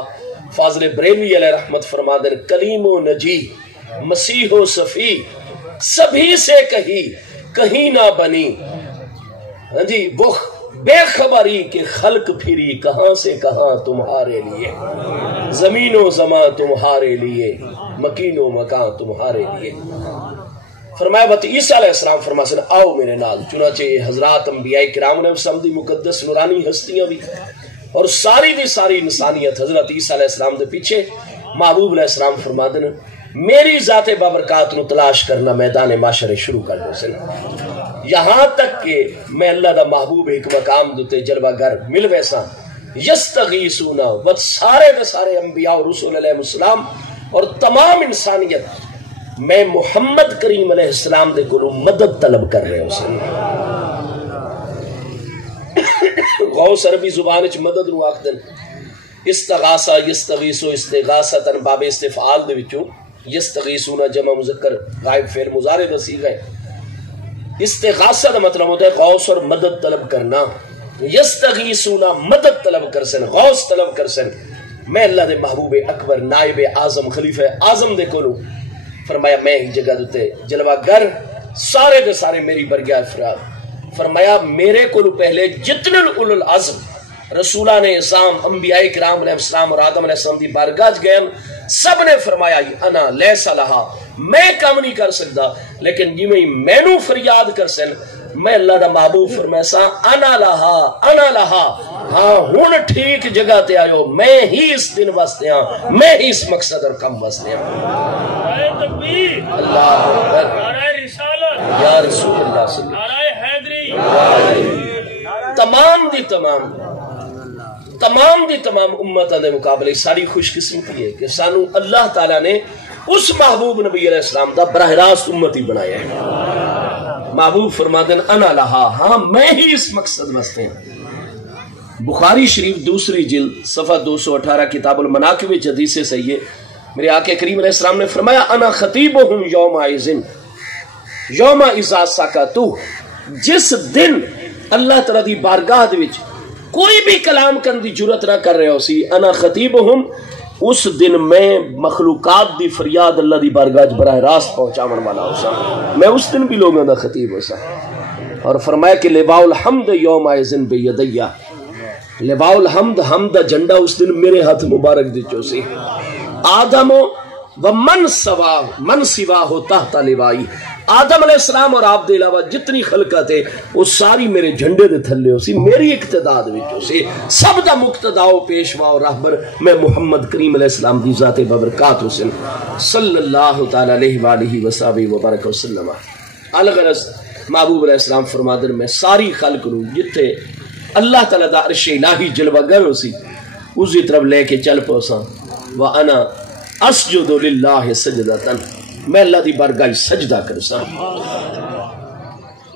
فاضل بریلوی علیہ رحمت فرما دے کلیم و نجی مسیح و صفی سبھی سے کہیں نہ بنی ہاں جی وہ بے خبری کہ خلق پھری کہاں سے کہاں تمہارے لیے زمین و زمان تمہارے لیے مکین و مکان تمہارے لیے فرمایا بات عیسیٰ علیہ السلام فرما سن آؤ میرے نال چنانچہ حضرات انبیاء کرام نے سمدھی مقدس نورانی ہستیاں بھی اور ساری دی ساری انسانیت حضرت عیسیٰ علیہ السلام دے پیچھے محبوب علیہ السلام فرما دن میری ذات بابرکات نو تلاش کرنا میدان معاشرے شروع کر دو سن یہاں تک کہ میں اللہ دا محبوب ایک مقام دوتے جلوہ گر مل ویسا یستغیثون و سارے دے سارے انبیاء و رسول علیہ السلام اور تمام انسانیت میں محمد کریم علیہ السلام دے کو مدد طلب کر رہے ہوں غوث عربی زبان چ مدد نو آخدن استغاثہ یستغیثو استغاثتن باب استفعال دے وچوں یستغیثون جمع مذکر غائب فعل مضارع دا صیغہ ہے استغاثہ دا مطلب ہوتا ہے غوث اور مدد طلب کرنا یستغیثون مدد طلب کرسن غوث طلب کرسن میں اللہ دے محبوب اکبر نائب اعظم خلیفہ اعظم دے کولو فرمایا میں ہی جگہ دیتے جلوہ گر سارے دے سارے میری برگیا افراد فرمایا میرے کولو پہلے جتنے اولو العظم رسولان اعظام انبیاء کرام علیہ السلام اور آدم علیہ السلام دی بارگاہ گئے سب نے فرمایا انا لیسا لہا میں کام نہیں کر سکتا لیکن جی میں مینو فریاد کر سن میں اللہ دا محبوب فرمایا سا انا لہا ہاں ہون ٹھیک جگہ تے آئیو میں ہی اس دن واسطے ہاں میں ہی اس مقصد اور کم واسطے ہاں اللہ اکبر یا رسول اللہ صلی اللہ تمام امتوں دے مقابلے ساری خوش قسمتی ہے کہ سانو اللہ تعالیٰ نے اس محبوب نبی علیہ السلام دا براہ راست امتی بنایا ہے محبوب فرمادن انا لہا ہاں میں ہی اس مقصد واسطے ہیں بخاری شریف دوسری جلد صفحہ 218 کتاب المناقب حدیث صحیح ہے میرے آقا کریم علیہ السلام نے فرمایا انا خطیبہم یوم عزن یوم اذا سکتو جس دن اللہ تعالیٰ دی بارگاہ دے وچ کوئی بھی کلام کرنے دی جرت نہ کر رہے ہو سی انا خطیبہم اس دن میں مخلوقات دی فریاد اللہ دی بارگاہ براہ راست پہنچاون والا ہو سا میں اس دن بھی لوگوں دا خطیب ہو سا اور فرمایا کہ لواء الحمد یوم عزن بیدیہ لواء الحمد حمد جنڈا اس دن میرے ہاتھ مبارک دی چوسی آدم و من سوا ہو تحت لوائی آدم علیہ السلام اور آپ دے علاوہ جتنی خلقت ہے وہ ساری میرے جھنڈے دے تھلے ہو سی میری اقتداد وچوں سی سب دا مقتدا و پیشوا و راہبر میں محمد کریم علیہ السلام دی ذات بابرکات حسن صلی اللہ تعالی علیہ وآلہ وصحبہ وبارک وسلم الغرض محبوب علیہ السلام فرمادن میں ساری خلق نو جتھے اللہ تعالی دا عرش الہی جلوہ گر ہو سی اسی طرف لے کے چل پوسا وانا اسجد للہ سجدتن میں اللہ دی بارگاہ سجدہ کرسا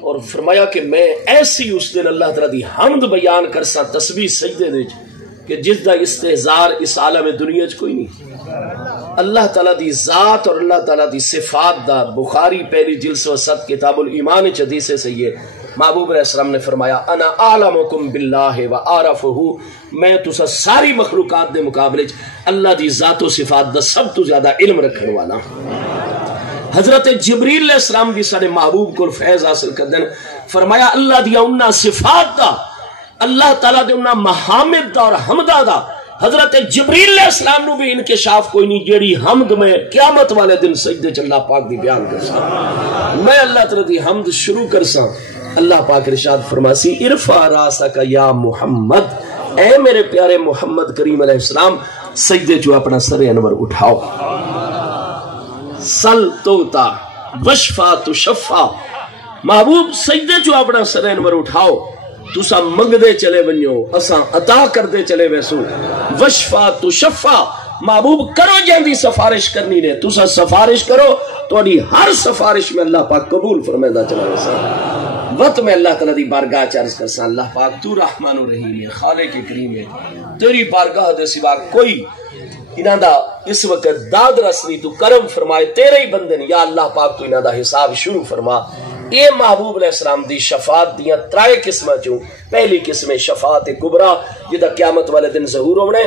اور فرمایا کہ میں ایسی اس دن اللہ تعالیٰ دی حمد بیان کرسا تسبیح سجدے دے کہ جس دا استہزار اس عالم دنیا چ کوئی نہیں۔ اللہ تعالیٰ دی ذات اور اللہ تعالیٰ دی صفات دا بخاری پہلی جلد 107 کتاب الایمان حدیث سے یہ محبوب علیہ السلام نے فرمایا انا اعلمکم باللہ و اعرفہ، میں تسا ساری مخلوقات دے مقابلے اللہ دی ذات و صفات دا سب تو زیادہ علم رکھنے والا۔ حضرت جبریل علیہ السلام بھی سارے محبوب کو فیض حاصل کر دیں، فرمایا اللہ دیا انہا صفات دا، اللہ تعالیٰ دے انہا محامد دا اور حمدہ دا، حضرت جبریل علیہ السلام نو بھی انکشاف کوئی نہیں جیڑی حمد میں قیامت والے دن سجدے چ اللہ پاک دی بیان کر سا۔ میں اللہ تعالیٰ دی حمد شروع کر سا، اللہ پاک ارشاد فرماسی ارفع راسک یا محمد، اے میرے پیارے محمد کریم علیہ السلام سجدے چو اپنا سر انور اٹھاؤ، سل توتا وشفا تشفا، محبوب سجدے چو اپنا سر انور اٹھاؤ، تسا منگ دے چلے بنیو اساں عطا کر دے چلے ویسو، وشفا تشفا، محبوب کرو جاندی سفارش کرنی نے، تسا سفارش کرو تو ہر سفارش میں اللہ پاک قبول فرمیدہ چلا ویسا۔ وقت میں اللہ تعالیٰ دی بارگاہ چارج کرسا، اللہ پاک تو رحمان و رحیم ہے، خالق کریم ہے، تیری بارگاہ دے سوا کوئی انہاں دا اس وقت داد رسنی، تو کرم فرمائے تیرے ہی بندن، یا اللہ پاک تو انہاں دا حساب شروع فرما۔ اے محبوب علیہ السلام دی شفاعت دیاں ترائے قسمہ چوں، پہلی قسم شفاعت کبرا جدہ قیامت والے دن ظہور ہونے،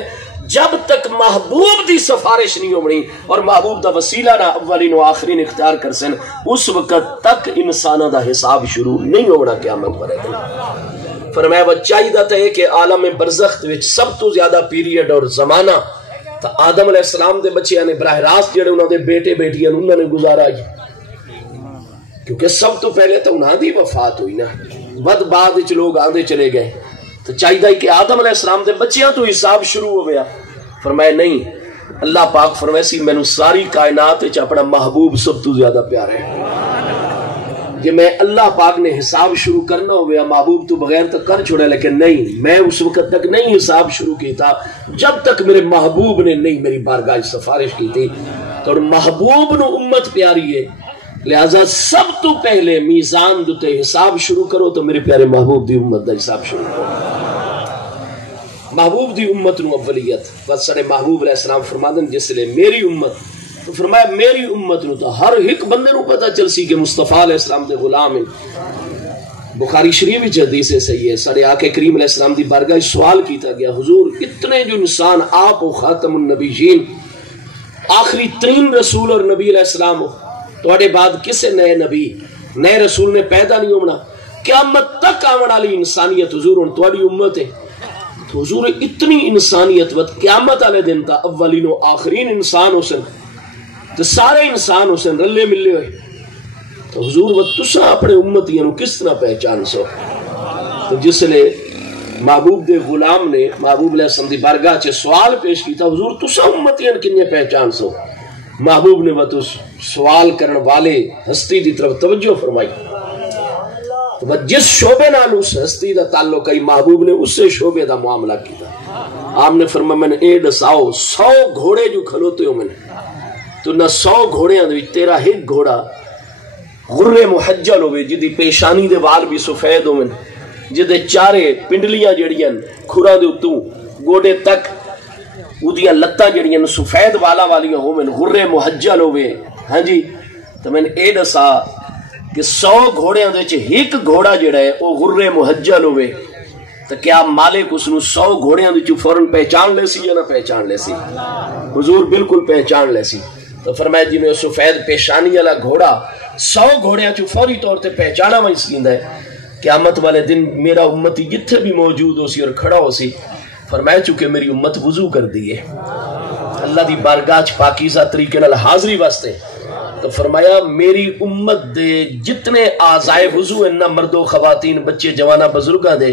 جب تک محبوب دی سفارش نہیں ہومنی اور محبوب دا وسیلہ نہ اولین و آخرین اختیار کر سن، اس وقت تک انسانہ دا حساب شروع نہیں ہونا قیامت والے دن۔ فرمایا وہ چاہیدہ ہے کہ عالم برزخ وچ سب تو زیادہ پیریڈ اور زمانہ تا آدم علیہ السلام دے بچے نے براہ راست جڑے انہوں دے بیٹے بیٹیاں انہوں نے گزارا، کیونکہ سب تو پہلے تو انہاں دی وفات ہوئی نا، بعد وچ لوگ آندے چلے گئے، تو چاہیے کہ آدم علیہ السلام دے بچیاں تو حساب شروع ہو گیا۔ فرمایا نہیں، اللہ پاک فرمائے سی میں نو ساری کائنات وچ اپنا محبوب سب تو زیادہ پیارا ہے، کہ میں اللہ پاک نے حساب شروع کرنا ہو گیا محبوب تو بغیر تو کر چھوڑا، لیکن نہیں، میں اس وقت تک نہیں حساب شروع کی تھا جب تک میرے محبوب نے نہیں میری بارگاہ سفارش کی تھی۔ تو محبوب نو امت پیاری ہے، لہذا سب تو پہلے میزان دوتے حساب شروع کرو تو میرے پیارے محبوب دی امت دا حساب شروع کرو۔ محبوب دی امت نو اولیت، بس سارے محبوب علیہ السلام فرما دیں جس لئے میری امت، تو فرمایا میری امت نو تو ہر ایک بندے نو پتہ چل سی کہ مصطفیٰ علیہ السلام دے غلام ہیں۔ بخاری شریف وچ حدیث صحیح ہے، سارے آقا کریم علیہ السلام دی بارگاہ سوال کیتا گیا، حضور اتنے جو انسان آپ و خاتم النبیین آخری ترین رسول اور نبی علیہ السلام ہو، توڑے بعد کسے نئے نبی نئے رسول نے پیدا نہیں ہونا، قیامت تک آمن والی انسانیت حضور ان توڑی امت ہے، تو حضور اتنی انسانیت وقت قیامت والے دن تا اولین و آخرین انسان حسن تو سارے انسان حسن رلے ملے ہوئے، تو حضور وقت تسا اپنے امتیاں کس طرح پہچان سو؟ تو جس لئے محبوب دے غلام نے محبوب علیہ السلام دی بارگاہ چے سوال پیش کی تھا، حضور تسا امتیاں کنیے پہچان سو؟ محبوب نے وہ سوال کرن والے ہستی دی طرف توجہ فرمائی، وہ جس شعبے نال اس ہستی دا تعلق ہے محبوب نے اس سے شعبے دا معاملہ کیا۔ آپ نے فرمایا میں نے اے دساؤ 100 گھوڑے جو کھلوتے ہو میں نے، تو نہ 100 گھوڑے ہیں تیرا ایک گھوڑا غرے محجل ہوئے جدی پیشانی دے وال بھی سفید ہو میں نے، جدے چارے پنڈلیاں جڑیاں کھرا دے اتوں گوڑے تک اودیاں لتاں جڑیاں سفید والا والیاں ہو میں غرے محجل ہوئے، ہاں جی، تو میں نے اے دسا کہ 100 گھوڑے دے چ ایک گھوڑا جڑا ہے وہ غرے محجل ہوئے، تو کیا مالک اس نو 100 گھوڑے دے چ فوراً پہچان لے سی یا نہ پہچان لے سی؟ حضور بالکل پہچان لے سی۔ تو فرمایا جی میں سفید پیشانی والا گھوڑا 100 گھوڑے چ فوری طور تے پہچانا وہی سکیندا ہے، قیامت والے دن میرا امتی جتھے بھی موجود ہو سی اور کھڑا ہو سی، فرمایا چونکہ میری امت وضو کر دی ہے اللہ دی بارگاہ پاکیزہ طریقے نال حاضری واسطے، تو فرمایا میری امت دے جتنے اعضائے وضو ہیں نہ مرد و خواتین بچے جوانہ بزرگاں دے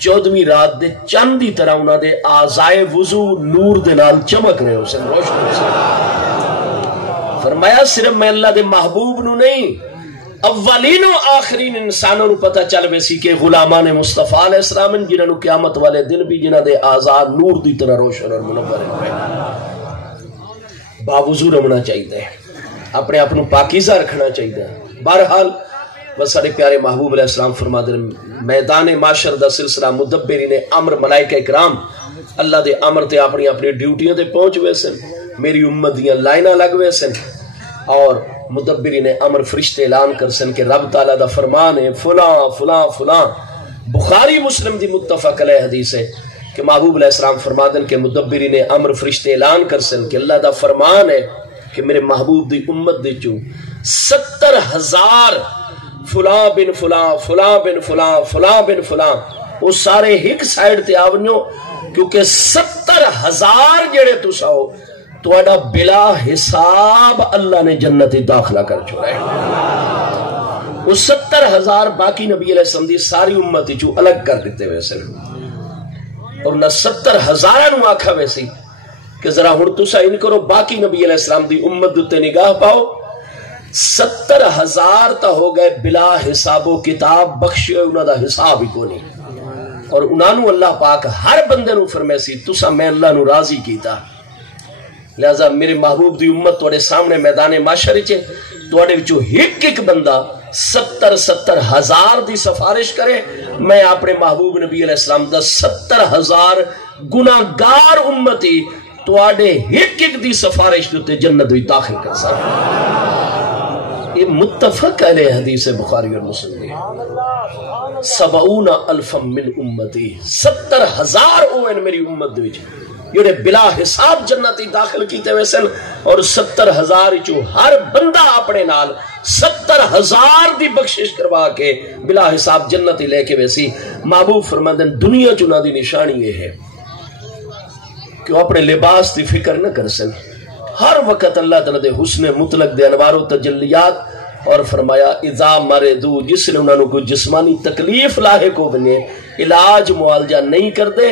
14ویں رات دے چند دی طرح انہاں دے اعضائے وضو نور دے نال چمک رہے ہو سن، روشن ہو سن۔ فرمایا صرف میں اللہ دے محبوب نو نہیں اولین و آخرین انسانوں نو پتہ چل بے سی کہ غلامان مصطفیٰ علیہ السلام جنہاں نو قیامت والے دن بھی جنہاں دے آزاد نور دی طرح روشن اور منور ہیں، باوضو رہنا چاہیے، اپنے آپ کو پاکیزہ رکھنا چاہیے۔ بہرحال بس سارے پیارے محبوب علیہ السلام فرما دے میدان معاشر دا سلسلہ مدبرین امر ملائکہ اکرام اللہ دے امر تے اپنی اپنی ڈیوٹیاں تے پہنچ وے سن، میری امت دیاں لائناں لگ وے سن، اور مدبرین امر فرشتے اعلان کر سن کہ رب تعالیٰ دا فرمان ہے فلاں فلاں فلاں۔ بخاری مسلم دی متفق علیہ حدیث ہے کہ محبوب علیہ السلام فرما دن کہ مدبرین امر فرشتے اعلان کر سن کہ اللہ دا فرمان ہے کہ میرے محبوب دی امت دی چوں 70,000 فلاں بن فلاں فلاں بن فلاں فلاں بن فلاں وہ سارے ایک سائیڈ تے آونیو، کیونکہ 70,000 جڑے تسا ہو تواڈا بلا حساب اللہ نے جنت داخلہ کر چھوڑا ہے۔ وہ 70,000 باقی نبی علیہ السلام دی ساری امت جو الگ کر دیتے ہوئے سن، اور نہ 70,000 نو آکھا ویسی کہ ذرا ہن تسا ان کرو باقی نبی علیہ السلام دی امت تے نگاہ پاؤ، 70,000 تا ہو گئے بلا حساب و کتاب، بخشے انہاں دا حساب ہی کو نہیں، اور انہاں نو اللہ پاک ہر بندے نو فرمیسی تسا میں اللہ نو راضی کیتا، لہذا میرے محبوب دی امت توڑے سامنے میدان معاشر وچ توڑے وچوں ایک ایک بندہ 70,000 دی سفارش کرے، میں اپنے محبوب نبی علیہ السلام دا 70,000 گناہگار امتی توڑے ایک ایک دی سفارش دوتے جنت وچ داخل کر سکتا۔ یہ متفق علیہ حدیث بخاری اور مسلم دی 70,000 من امتی، 70,000 اوین میری امت دی جڑے بلا حساب جنتی داخل کیتے ہوئے سن، اور 70,000 چو ہر بندہ اپنے نال 70,000 دی بخشش کروا کے بلا حساب جنتی لے کے ویسی۔ محبوب فرماندن دنیا چنا دی نشانی یہ ہے کہ وہ اپنے لباس دی فکر نہ کر سن، ہر وقت اللہ تعالیٰ دے حسن مطلق دے انوار و تجلیات، اور فرمایا اذا مردو جس نے انہوں نے کوئی جسمانی تکلیف لاحق ہو بنے علاج معالجہ نہیں کر دے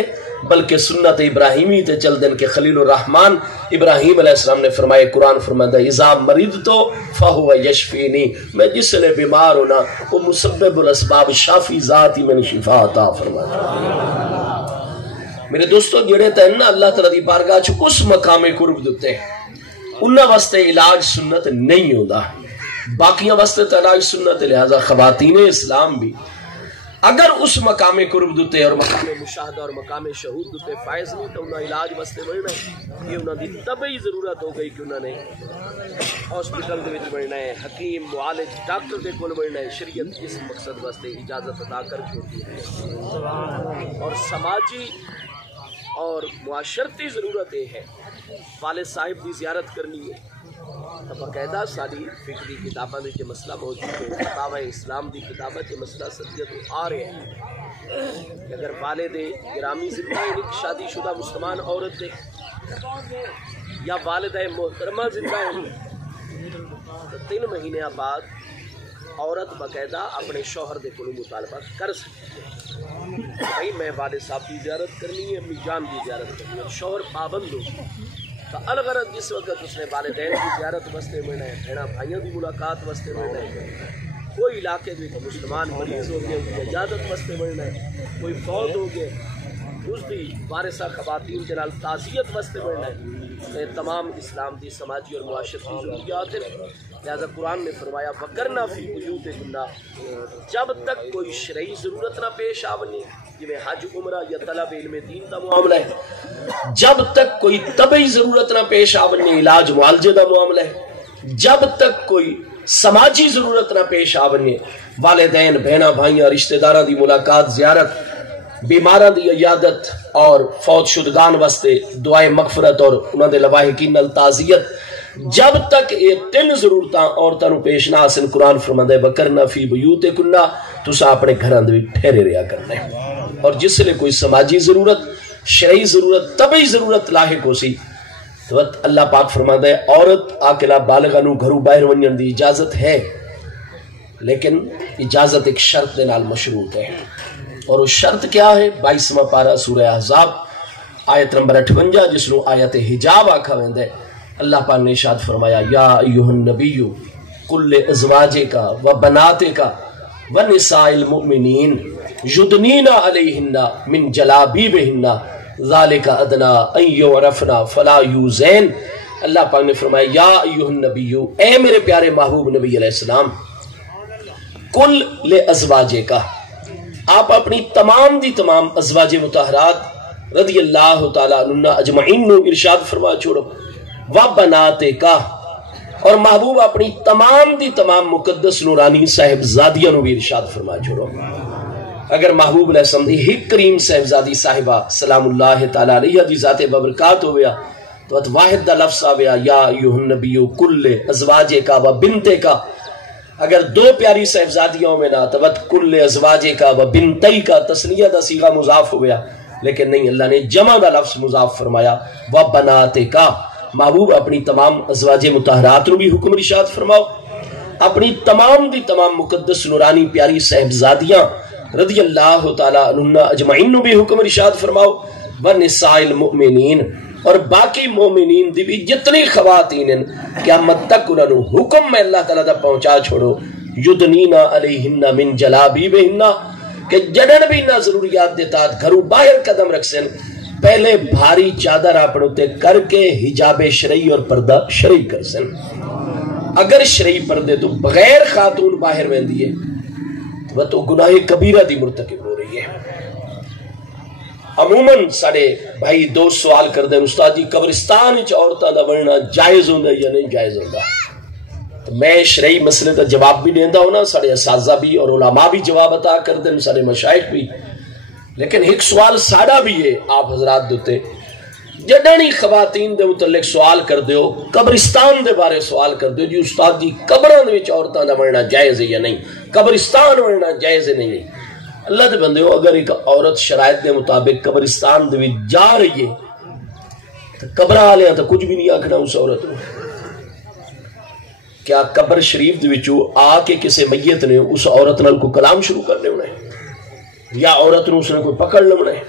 بلکہ سنت ابراہیمی تے چل دن کے خلیل الرحمن ابراہیم علیہ السلام نے فرمائے، قرآن فرمایا اذا مردتو فہو یشفینی، میں جس نے بیمار ہونا وہ مسبب الاسباب شافی ذاتی میں نے شفا عطا فرمایا۔ میرے دوستو جڑے تے نا اللہ تعالیٰ دی بارگاہ چ اس مقام قرب دیتے انہاں واسطے علاج سنت نہیں ہوندا، باقیاں واسطے تے علاج سنت، لہذا خواتین اسلام بھی اگر اس مقام قرب دیتے اور مقام مشاہدہ اور مقام شہود دیتے فائز نہیں تو انہاں علاج واسطے بڑھنا ہے، یہ انہاں دی طبعی ضرورت ہو گئی کہ انہاں نے ہاسپٹل دے وچ بڑھنا ہے، حکیم معالج ڈاکٹر دے کول بڑھنا ہے، شریعت اس مقصد واسطے اجازت عطا کر چھوڑی ہے، اور سماجی اور معاشرتی ضرورت یہ ہے والد صاحب کی زیارت کرنی ہے، تو باقاعدہ ساری فکری کتابوں کے مسئلہ موجود ہے، فتاوی اسلام کی کتابوں کے مسئلہ سدیت آ رہے ہیں کہ اگر والد گرامی زندہ ہے ایک شادی شدہ مسلمان عورت دے یا والدہ محترمہ زندہ ہے تو 3 مہینے بعد عورت باقاعدہ اپنے شوہر دے کولوں مطالبہ کر سکتی ہے، بھائی میں والد صاحب کی زیارت کرنی ہے، اپنی جان کی زیارت کرنی ہے، شوہر پابند ہو تو الغرض جس وقت اس نے والدین کی زیارت واسطے ملنا ہے، بہنا بھائیوں کی ملاقات واسطے ملنا ہے، کوئی علاقے میں مسلمان مریض ہو گئے اس کی اجازت واسطے ملنا ہے، کوئی فوت ہو گئے اس کی وارثہ خواتین کے نال تعزیت واسطے ملنا ہے، تمام اسلام دی سماجی اور معاشرتی ضروریات ہیں، لہذا قرآن نے فرمایا وَقَرْنَا فِي بُيُوتِكُنَّ، جب تک کوئی شرعی ضرورت نہ پیش آونی جویں حج عمرہ یا طلب علم دین کا معاملہ ہے، جب تک کوئی طبعی ضرورت نہ پیش آونی علاج معالجے کا معاملہ ہے، جب تک کوئی سماجی ضرورت نہ پیش آونی والدین بہنا بھائیاں رشتہ داراں دی ملاقات زیارت، بیماراں دی عیادت اور فوت شدگان واسطے دعائے مغفرت اور انہاں دے لواحقین نال تعزیت، جب تک یہ 3 ضرورتاں عورتاں نوں پیش نہ آسن قرآن فرماندا ہے وَقَرْنَا فِي بُيُوتِكُنَّ، تساں اپنے گھراں دے وچ ٹھہرے رہیا کرنا ہے، اور جس لئے کوئی سماجی ضرورت شرعی ضرورت طبعی ضرورت لاحق ہو سی تو اللہ پاک فرماندا ہے عورت عاقلہ بالغہ نوں گھروں باہر ونجن دی اجازت ہے، لیکن اجازت ایک شرط دے نال مشروط ہے، اور اس شرط کیا ہے؟ 22واں پارہ سورہ احزاب آیت نمبر 58 جس نوں آیت حجاب آکھا ویندا ہے، اللہ پاک نے ارشاد فرمایا یا ایھا النبی قل لازواجک و بناتک و نساء المؤمنین یدنین علیہن من جلابیبہن ذالک ادنی ان یعرفن فلا یؤذین، اللہ پاک نے فرمایا یا ایھا النبی، اے میرے پیارے محبوب نبی علیہ السلام، کل لازواجے کا، آپ اپنی تمام دی تمام ازواج مطہرات رضی اللہ تعالیٰ عنہ اجمعین نو ارشاد فرما چھوڑو، وبناتے کا، اور محبوب اپنی تمام دی تمام مقدس نورانی صاحبزادیاں نو بھی ارشاد فرما چھوڑو۔ اگر محبوب علیہ السلام دی ہک کریم صاحبزادی صاحبہ سلام اللہ تعالیٰ علیہ دی ذات ببرکات ہویا تو ات واحد دا لفظ آویا یا ایوہ النبی کل ازواجے کا و بنتے کا، اگر دو پیاری صاحبزادیوں میں نہ تو ات کل ازواجے کا و بنتی کا تسنیہ دا صیغہ مضاف ہویا، لیکن نہیں، اللہ نے جمع دا لفظ مضاف فرمایا و بناتے کا۔ محبوب اپنی تمام ازواج مطہرات نو بھی حکم ارشاد فرماؤ، اپنی تمام دی تمام مقدس نورانی پیاری صاحبزادیاں رضی اللہ تعالیٰ عنہ اجمعین نو بھی حکم ارشاد فرماؤ، ونساء المؤمنین، اور باقی مومنین دی بھی جتنی خواتین ہیں قیامت تک انہوں نے حکم میں اللہ تعالیٰ دا پہنچا چھوڑو، یدنینا علیہن من جلابیبہن، کہ جڑن بھی نہ ضروریات دیتا گھروں باہر قدم رکھ سن، پہلے بھاری چادر اپنے کر کے حجاب شرعی اور پردہ شرعی کر سن۔ اگر شرعی پردے تو بغیر خاتون باہر ویندی ہے وہ تو گناہ کبیرہ دی مرتکب ہو رہی ہے۔ عموماً ساڑے بھائی دوست سوال کر دیں استاد جی قبرستان وچ عورتاں دا ورنا جائز ہوندا یا نہیں جائز ہوندا؟ تو میں شرعی مسئلے دا جواب بھی دیندا ہوں نا، ساڑے اساتذہ بھی اور علماء بھی جواب عطا کر دیں، ساڑے مشائخ بھی، لیکن ایک سوال ساڑا بھی ہے آپ حضرات دوتے، جڑنی خواتین دے متعلق سوال کر دیو، قبرستان دے بارے سوال کر دیو جی استاد جی قبران دے وچ عورتاں دا ورنا جائز ہے یا نہیں، قبرستان ورنا جائز ہے نہیں؟ اللہ دے بندے ہو، اگر ایک عورت شرائط دے مطابق قبرستان دے وچ جا رہی ہے تو قبر والے تو کچھ بھی نہیں آکھنا اس عورت کو۔ کیا قبر شریف دے وچوں آ کے کسی میت نے اس عورت نال کو کلام شروع کرنے ہونا ہے یا عورت نے اس نے کوئی پکڑ لینا ہے؟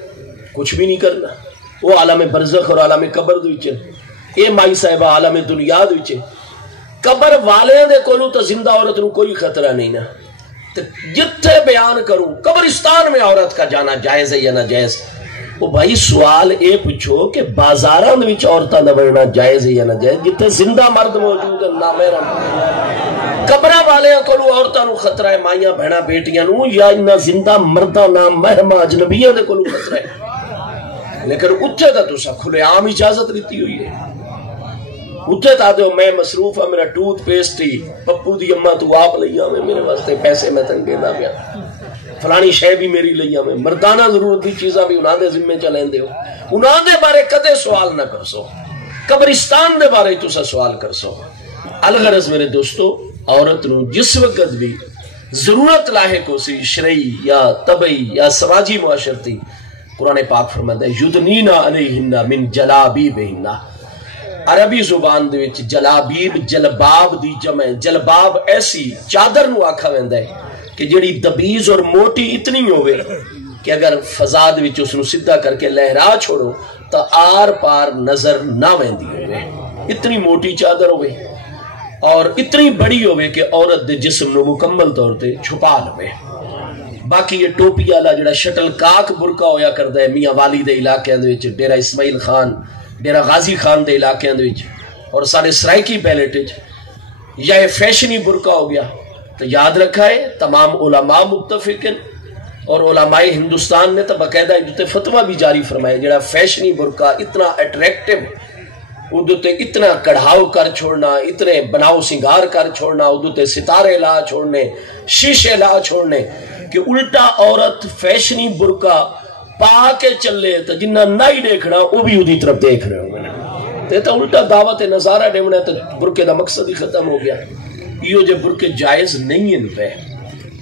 کچھ بھی نہیں کرنا۔ وہ عالم برزخ اور عالم قبر دے وچ اے مائی صاحبہ عالم دنیا دے وچ قبر والے دے کولوں تو زندہ عورت نو کوئی خطرہ نہیں نا۔ جتھے بیان کروں قبرستان میں عورت کا جانا جائز ہے یا نہ جائز، وہ بھائی سوال اے پوچھو کہ بازاراں دے وچ عورتاں دا ورنا جائز ہے یا نہ جائز، جتھے زندہ مرد موجود ہیں نامحرم قبراں والیاں کولوں عورتاں نو خطرہ ہے، مائیاں بہناں بیٹیاں نو، یا انہاں زندہ مرداں نامحرم اجنبیاں دے کولوں خطرہ ہے؟ لیکن اتھے دا تساں کھلے عام اجازت دیتی ہوئی ہے۔ اتھے تا دے میں مصروف ہاں، میرا ٹوتھ پیسٹ ہی پپو دی اماں تو آپ لئی آویں، میرے واسطے پیسے میں تنگ دینا پیا، فلانی شے بھی میری لئی آویں، مردانہ ضرورت دی چیزاں بھی انہاں دے ذمے چلین دیو، انہاں دے بارے کدے سوال نہ کر سو، قبرستان دے بارے تساں سوال کر سو۔ الغرض میرے دوستو، عورت نو جس وقت بھی ضرورت لاحق ہو سی شرعی یا طبعی یا سماجی معاشرتی، قرآن پاک فرماتا ہے یدنینا علیہن من جلابیبہن۔ عربی زبان دے وچ جلابیب جلباب دی جمع، جلباب ایسی چادر نو آکھا ویندا ہے کہ جڑی دبیز اور موٹی اتنی ہوئے کہ اگر فضا دے وچ اس نو سیدھا کر کے لہرا چھوڑو تو آر پار نظر نہ ویندی ہوئے، اتنی موٹی چادر ہوئے اور اتنی بڑی ہوئے کہ عورت دے جسم نو مکمل طور تے چھپا لوے۔ باقی یہ ٹوپی والا جڑا شٹل کاک برقع ہویا کردا ہے میاں والی دے علاقے دے وچ، ڈیرہ اسماعیل خان، ڈیرہ غازی خان دے علاقے دے وچ اور سارے سرائکی بیلٹ وچ، یا یہ فیشنی برقع ہو گیا، تو یاد رکھا ہے تمام علماء متفق ہیں اور علماء ہندوستان نے تو باقاعدہ ادھے فتویٰ بھی جاری فرمائے جڑا فیشنی برقع اتنا اٹریکٹیو، ادھے اتنا کڑھاؤ کر چھوڑنا، اتنے بناؤ سنگار کر چھوڑنا، ادھے ستارے لا چھوڑنے، شیشے لا چھوڑنے کہ الٹا عورت فیشنی برقع پا کے چلے تو جنہ نہیں دیکھنا وہ بھی ادھی طرف دیکھ رہے ہوں، تو الٹا دعوت نظارہ دیونا تو برقع دا مقصد ہی ختم ہو گیا۔ یہ جو برقع جائز نہیں ان پہ،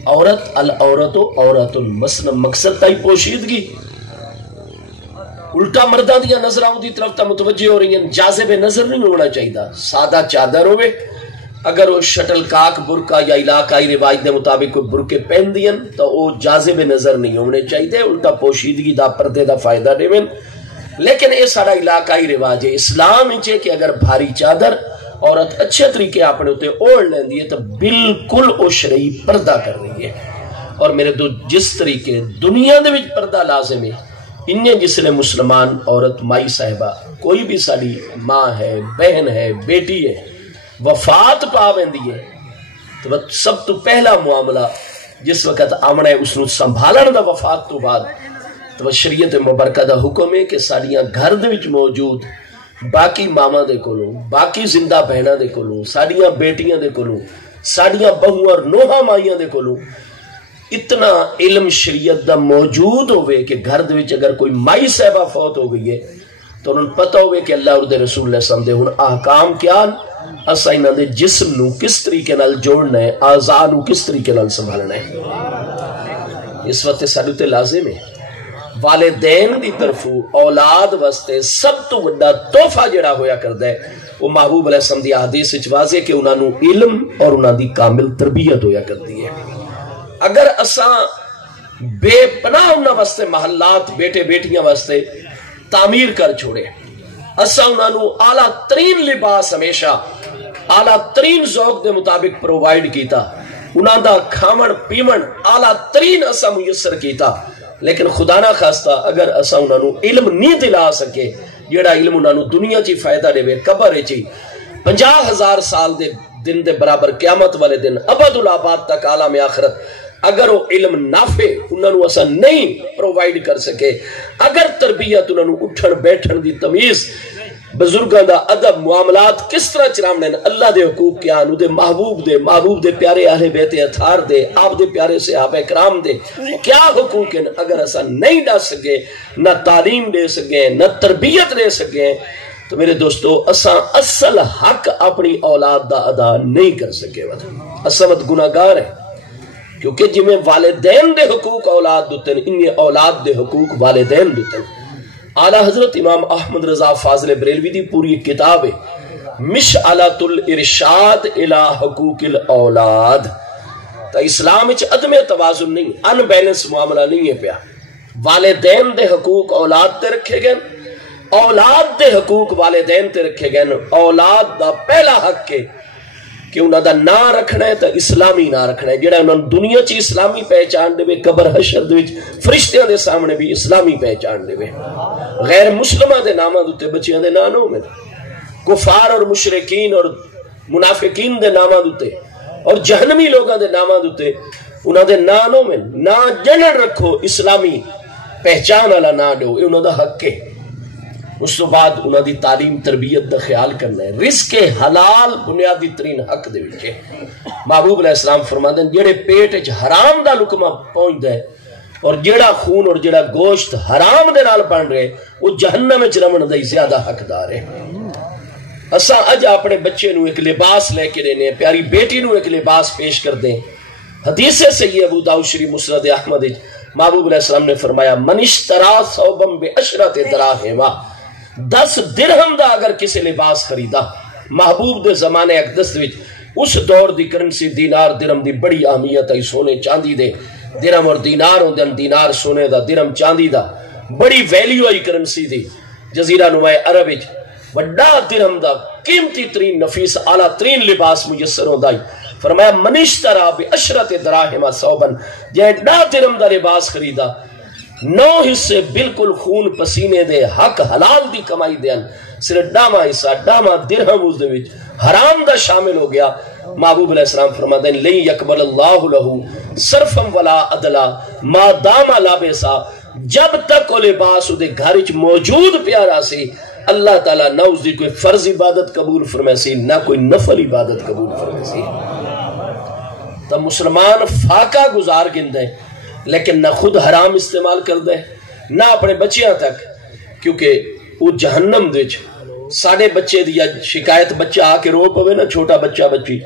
عورت العورت عورت المسلم مقصد تا ہی پوشیدگی، الٹا مردہ دیا نظرہ دی طرف تا متوجہ ہو رہی ہیں، جاذب نظر نہیں ہونا چاہیے، سادہ چادر ہوئے، اگر وہ شٹل کاک برقع یا علاقائی روایت دے مطابق کوئی برقع پہن دیں تو وہ جاذب نظر نہیں ہونے چاہیے، الٹا پوشیدگی دا پردے دا فائدہ دیویں۔ لیکن یہ سارا علاقائی رواج ہے، اسلام ہے کہ اگر بھاری چادر عورت اچھے طریقے اپنے ہوتے اوڑھ لیندی ہے تو بالکل وہ شرعی پردہ کر رہی ہے۔ اور میرے دو جس طریقے دنیا دے وچ پردہ لازم ہے، انہیں جس نے مسلمان عورت مائی صاحبہ کوئی بھی ساری ماں ہے، بہن ہے، بیٹی ہے، وفات پا ویندی ہے تو سب تو پہلا معاملہ جس وقت آمنا ہے اس نو سنبھالن دا وفات تو بعد تو شریعت مبارکہ دا حکم ہے کہ ساڑیاں گھر دے وچ موجود باقی ماما دے کولوں باقی زندہ بہناں دے کولوں ساڑیاں بیٹیاں دے کولوں ساڑیاں بہو اور نوہا مائیاں دے کولوں اتنا علم شریعت دا موجود ہوئے کہ گھر دے وچ اگر کوئی مائی صاحبہ فوت ہو گئی ہے تو انہوں پتہ ہوئے کہ اللہ اور دے رسول اللہ صلی اللہ علیہ وسلم دے احکام کیا اسا انہاں دے جسم نو کس طریقے نال جوڑنا ہے اعضاء نو کس طریقے نال سنبھالنا ہے اس وقت ساڈے تے لازم ہے والدین دی طرفوں اولاد واسطے سب تو بڑا تحفہ جڑا ہویا کردا ہے وہ محبوب علیہ السلام دی حدیث وچ واضح کہ انہاں نو علم اور انہاں دی کامل تربیت ہویا کردی ہے اگر اساں بے پناہ انہاں واسطے محلات بیٹے بیٹیاں واسطے تعمیر کر چھوڑے اساں انہاں نو اعلیٰ ترین لباس ہمیشہ اعلیٰ ترین ذوق دے مطابق پرووائیڈ کیتا انہاں دا کھاون پیون اعلیٰ ترین اساں میسر کیتا لیکن خدا نہ خواستہ اگر اساں انہاں نو علم نہیں دلا سکے جیڑا علم انہاں نو دنیا چی فائدہ دے قبر چی 50,000 سال دے دن دے برابر قیامت والے دن ابد الآباد تک عالم آخرت اگر وہ علم نافع انہاں نو اساں نہیں پرووائیڈ کر سکے اگر تربیت انہاں نو اٹھن بیٹھن دی تمیز بزرگاں دا ادب معاملات کس طرح چرامنے اللہ دے حقوق کیا نو دے محبوب دے پیارے اہل بیت اطہار دے آپ دے پیارے صحابہ کرام دے کیا حقوق ہیں اگر ایسا نہیں ڈا سکے نہ تعلیم دے سکے نہ تربیت دے سکے تو میرے دوستو اساں اصل حق اپنی اولاد دا ادا نہیں کر سکے اساں گناہگار ہے کیونکہ جی میں والدین دے حقوق اولاد دوتے ہیں انہیں اولاد دے حقوق والدین دوتے ہیں اعلیٰ حضرت امام احمد رضا فاضل بریلوی دی پوری کتاب ہے مشعلۃ الارشاد الی حقوق الاولاد تا اسلام وچ عدم توازن نہیں ان بیلنس معاملہ نہیں ہے پیا والدین دے حقوق اولاد تے رکھے گئے اولاد دے حقوق والدین تے رکھے گئے اولاد دا پہلا حق ہے کہ انہاں دا نا رکھنا ہے تا اسلامی نا رکھنا ہے جڑا انہاں دنیا چی اسلامی پہچان دے قبر حشر دے وچ فرشتیاں دے سامنے بھی اسلامی پہچان دے غیر مسلمہ دے نامہ دوتے بچیاں دے نانوں میں کفار اور مشرکین اور منافقین دے نامہ دوتے اور جہنمی لوگاں دے نامہ دوتے انہاں دے نانوں میں نا جنر رکھو اسلامی پہچان والا نا دو انہاں دا حق ہے اس تو بعد انہاں دی تعلیم تربیت دا خیال کرنا ہے رزق حلال بنیادی ترین حق دے وچ محبوب علیہ السلام فرماندے ہیں جڑے پیٹ وچ حرام دا لقمہ پہنچدا ہے اور جڑا خون اور جڑا گوشت حرام دے نال بن رہے وہ جہنم وچ رمن دا ہی زیادہ حقدار ہے اساں اج اپنے بچے نو ایک لباس لے کے دینے پیاری بیٹی نو ایک لباس پیش کر دیں حدیث صحیح ابو داؤد شریف مسند احمد محبوب علیہ السلام نے فرمایا من اشترى ثوبا بعشرۃ دراہم 10 درہم دا اگر کسی لباس خریدا محبوب دے زمانے اقدس وچ اس دور دی کرنسی دینار درہم دی بڑی اہمیت ہے سونے چاندی دے درہم اور دینار ہوندے دینار سونے دا درہم چاندی دا بڑی ویلیو ہے کرنسی دی جزیرہ نما عرب وچ بڑا درہم دا قیمتی ترین نفیس اعلیٰ ترین لباس میسر ہوندا ہے فرمایا من اشترى بعشرۃ دراہم ثوبا جے 10 درہم دا لباس خریدا 9 حصے بالکل خون پسینے دے حق حلال دی کمائی دیان صرف ڈاما حصہ ڈاما درہم اس دے وچ حرام دا شامل ہو گیا محبوب علیہ السلام فرماتے ہیں لن یقبل اللہ لہو صرفا ولا عدلا ما دام لابسا جب تک وہ لباس دے گھر وچ موجود پیارا سی اللہ تعالیٰ نہ اس دی کوئی فرض عبادت قبول فرمائے سی نہ کوئی نفل عبادت قبول فرمائے سی تو مسلمان فاقہ گزار گندے لیکن نہ خود حرام استعمال کر دے نہ اپنے بچیاں تک کیونکہ وہ جہنم دے ساڑھے بچے دیا شکایت بچہ آ کے رو پوے نا چھوٹا بچہ بچی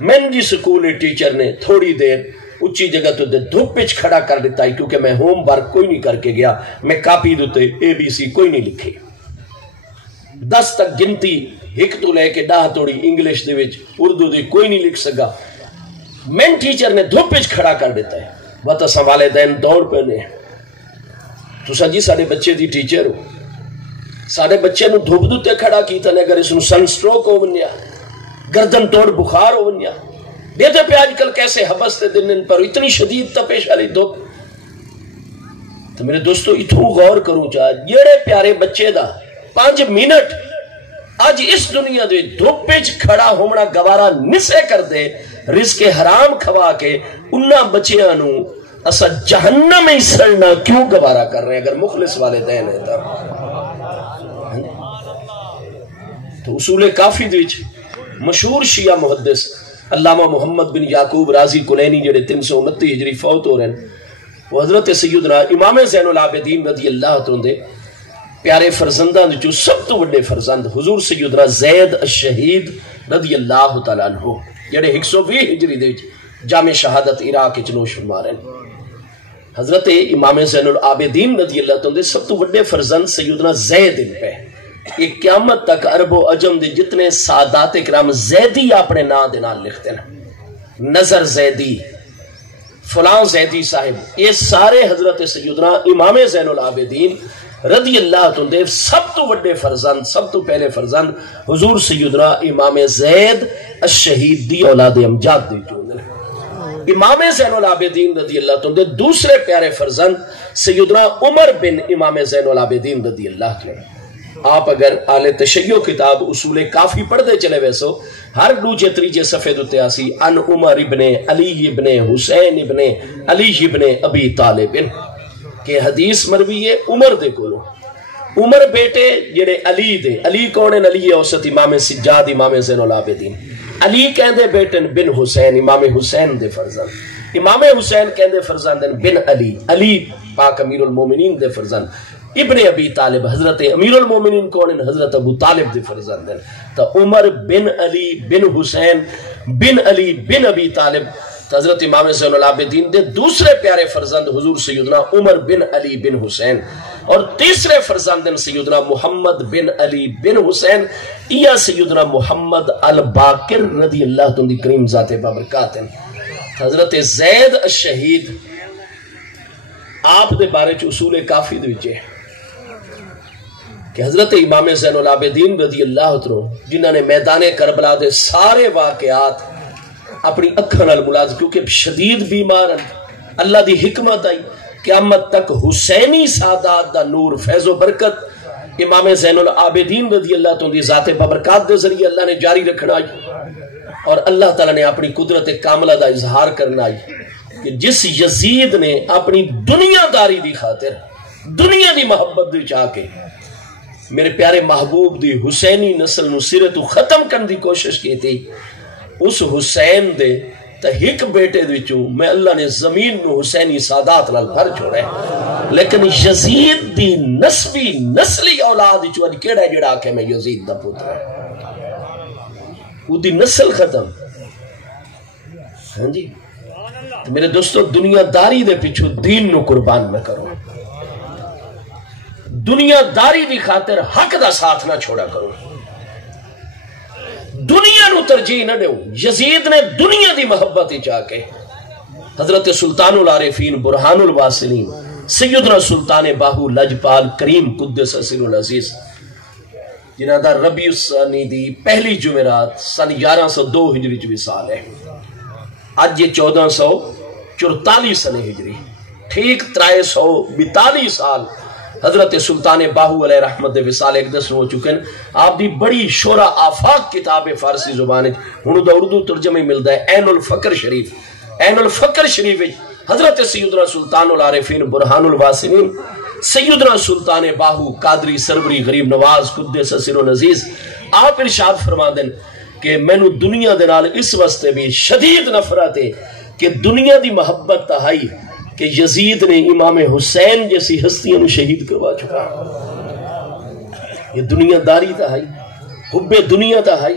میں جی سکول ٹیچر نے تھوڑی دیر اچھی جگہ تو دے دھوپ پچ کھڑا کر دیتا ہے کیونکہ میں ہوم ورک کوئی نہیں کر کے گیا میں کاپی دوتے ABC کوئی نہیں لکھی 10 تک گنتی ایک تو لے کے 10 توڑی انگلش دے وچ اردو دی کوئی نہیں لکھ سکا میں ٹیچر نے دھوپ پچ کھڑا کر دیتا ہے بتا سنبھالے دین دوڑ پہنے تو سا جی ساڑے بچے دی ٹیچر ہو ساڑے بچے نو دھوپ دوتے کھڑا کیتا نے اگر اس نو سن سٹروک ہو بنیا گردن توڑ بخار ہو بنیا دیتے پہ آج کل کیسے حبستے دن ان پر اتنی شدید تپیش آلی دھوپ تو میرے دوستو اتھو غور کروں چاہ جیڑے پیارے بچے دا 5 منٹ آج اس دنیا دے دھوپ پچ کھڑا ہومنا گوارا نسے کر دے رزق حرام کھوا کے انہاں بچیاں نو اسا جہنم میں سڑنا کیوں گوارا کر رہے ہیں اگر مخلص والدین ہیں تو اصول کافی دیچ مشہور شیعہ محدث علامہ محمد بن یعقوب رازی کلینی جڑے 329 ہجری فوت ہو رہے ہیں وہ حضرت سیدنا امام زین العابدین رضی اللہ عنہ دے پیارے فرزندان جو سب تو بڑے فرزند حضور سیدنا زید الشہید رضی اللہ تعالیٰ عنہ جڑے 120 ہجری دے جامع شہادت عراق چنوش فرما رہے ہیں حضرت امام زین العابدین رضی اللہ عنہ دے سب تو بڑے فرزند سیدنا زید ان پہ ایک قیامت تک عرب و عجم دے جتنے سادات کرام زیدی اپنے نا دے نال لکھتے ہیں نظر زیدی فلاں زیدی صاحب یہ سارے حضرت سیدنا امام زین العابدین رضی اللہ عنہ دے سب تو بڑے فرزند سب تو پہلے فرزند حضور سیدنا امام زید الشہید دی اولاد امجاد دی جو امام زین العابدین رضی اللہ عنہ دے دوسرے پیارے فرزند سیدنا عمر بن امام زین العابدین رضی اللہ عنہ آپ اگر آل تشیع کتاب اصول کافی پڑھ دے چلے ویسو ہر دوجے تریجے صفحے دوتے آسی ان عمر ابن علی ابن حسین ابن علی ابن ابی طالب کہ حدیث مروی ہے عمر دے کولو عمر بیٹے جڑے علی دے علی کونن علی اوسط امام سجاد امام زین العابدین علی کہندے بیٹن بن حسین امام حسین دے فرزند امام حسین کہندے فرزندن بن علی علی پاک امیر المومنین دے فرزند ابن ابی طالب حضرت امیر المومنین کونن حضرت ابو طالب دے فرزند تا عمر بن علی بن حسین بن علی بن ابی طالب حضرت امام زین العابدین دے دوسرے پیارے فرزند حضور سیدنا عمر بن علی بن حسین اور تیسرے فرزند سیدنا محمد بن علی بن حسین یا سیدنا محمد الباقر رضی اللہ عنہ کریم ذات بابرکات ہیں حضرت زید الشہید آپ دے بارے چ اصول کافی دوچے کہ حضرت امام زین العابدین رضی اللہ عنہ جنہوں نے میدان کربلا دے سارے واقعات اپنی اکھاں نال ملاحظہ کیونکہ شدید بیمار ہیں اللہ دی حکمت آئی قیامت تک حسینی سادات دا نور فیض و برکت امام زین العابدین رضی اللہ عنہ دی ذات بابرکات دے ذریعے اللہ نے جاری رکھنا آئی اور اللہ تعالیٰ نے اپنی قدرت کاملہ دا اظہار کرنا آئی کہ جس یزید نے اپنی دنیا داری دی خاطر دنیا دی محبت دی چاہ کے میرے پیارے محبوب دی حسینی نسل نصیرت ختم کرنے دی کوشش کی تھی اس حسین دے تا ہک بیٹے دوچوں میں اللہ نے زمین نو حسینی سادات نال بھر چھوڑے لیکن یزید دی نسلی اولاد جو اج کیڑا جڑا کہ میں یزید دا پتر ہے وہ دی نسل ختم ہاں جی میرے دوستو دنیا داری دے پیچھو دین نو قربان نہ کرو دنیا داری دی خاطر حق دا ساتھ نہ چھوڑا کرو دنیا نو ترجیح نہ دیو یزید نے دنیا دی محبت چاہ کے حضرت سلطان العارفین برہان الواصلین سیدنا سلطان باہو لجپال کریم قدس سر العزیز جنہاں دا ربیع الثانی دی پہلی جمعرات سن 1102 ہجری جو سال ہے آج یہ 1444 سن ہجری ٹھیک 342 سال حضرت سلطان باہو علیہ رحمت دے وصال ایک دس ہو چکے ہیں آپ دی بڑی شورا آفاق کتاب فارسی زبان ہنو دا اردو ترجمہ ملتا ہے این الفقر شریف حضرت سیدنا سلطان العارفین برہان الواصلین سیدنا سلطان باہو قادری سروری غریب نواز قدس سر العزیز آپ ارشاد فرما دیں کہ میں نو دنیا دے نال اس واسطے بھی شدید نفرت ہے کہ دنیا دی محبت تہائی کہ یزید نے امام حسین جیسی ہستیاں شہید کروا چکا یہ دنیا داری تہائی حب دنیا تہائی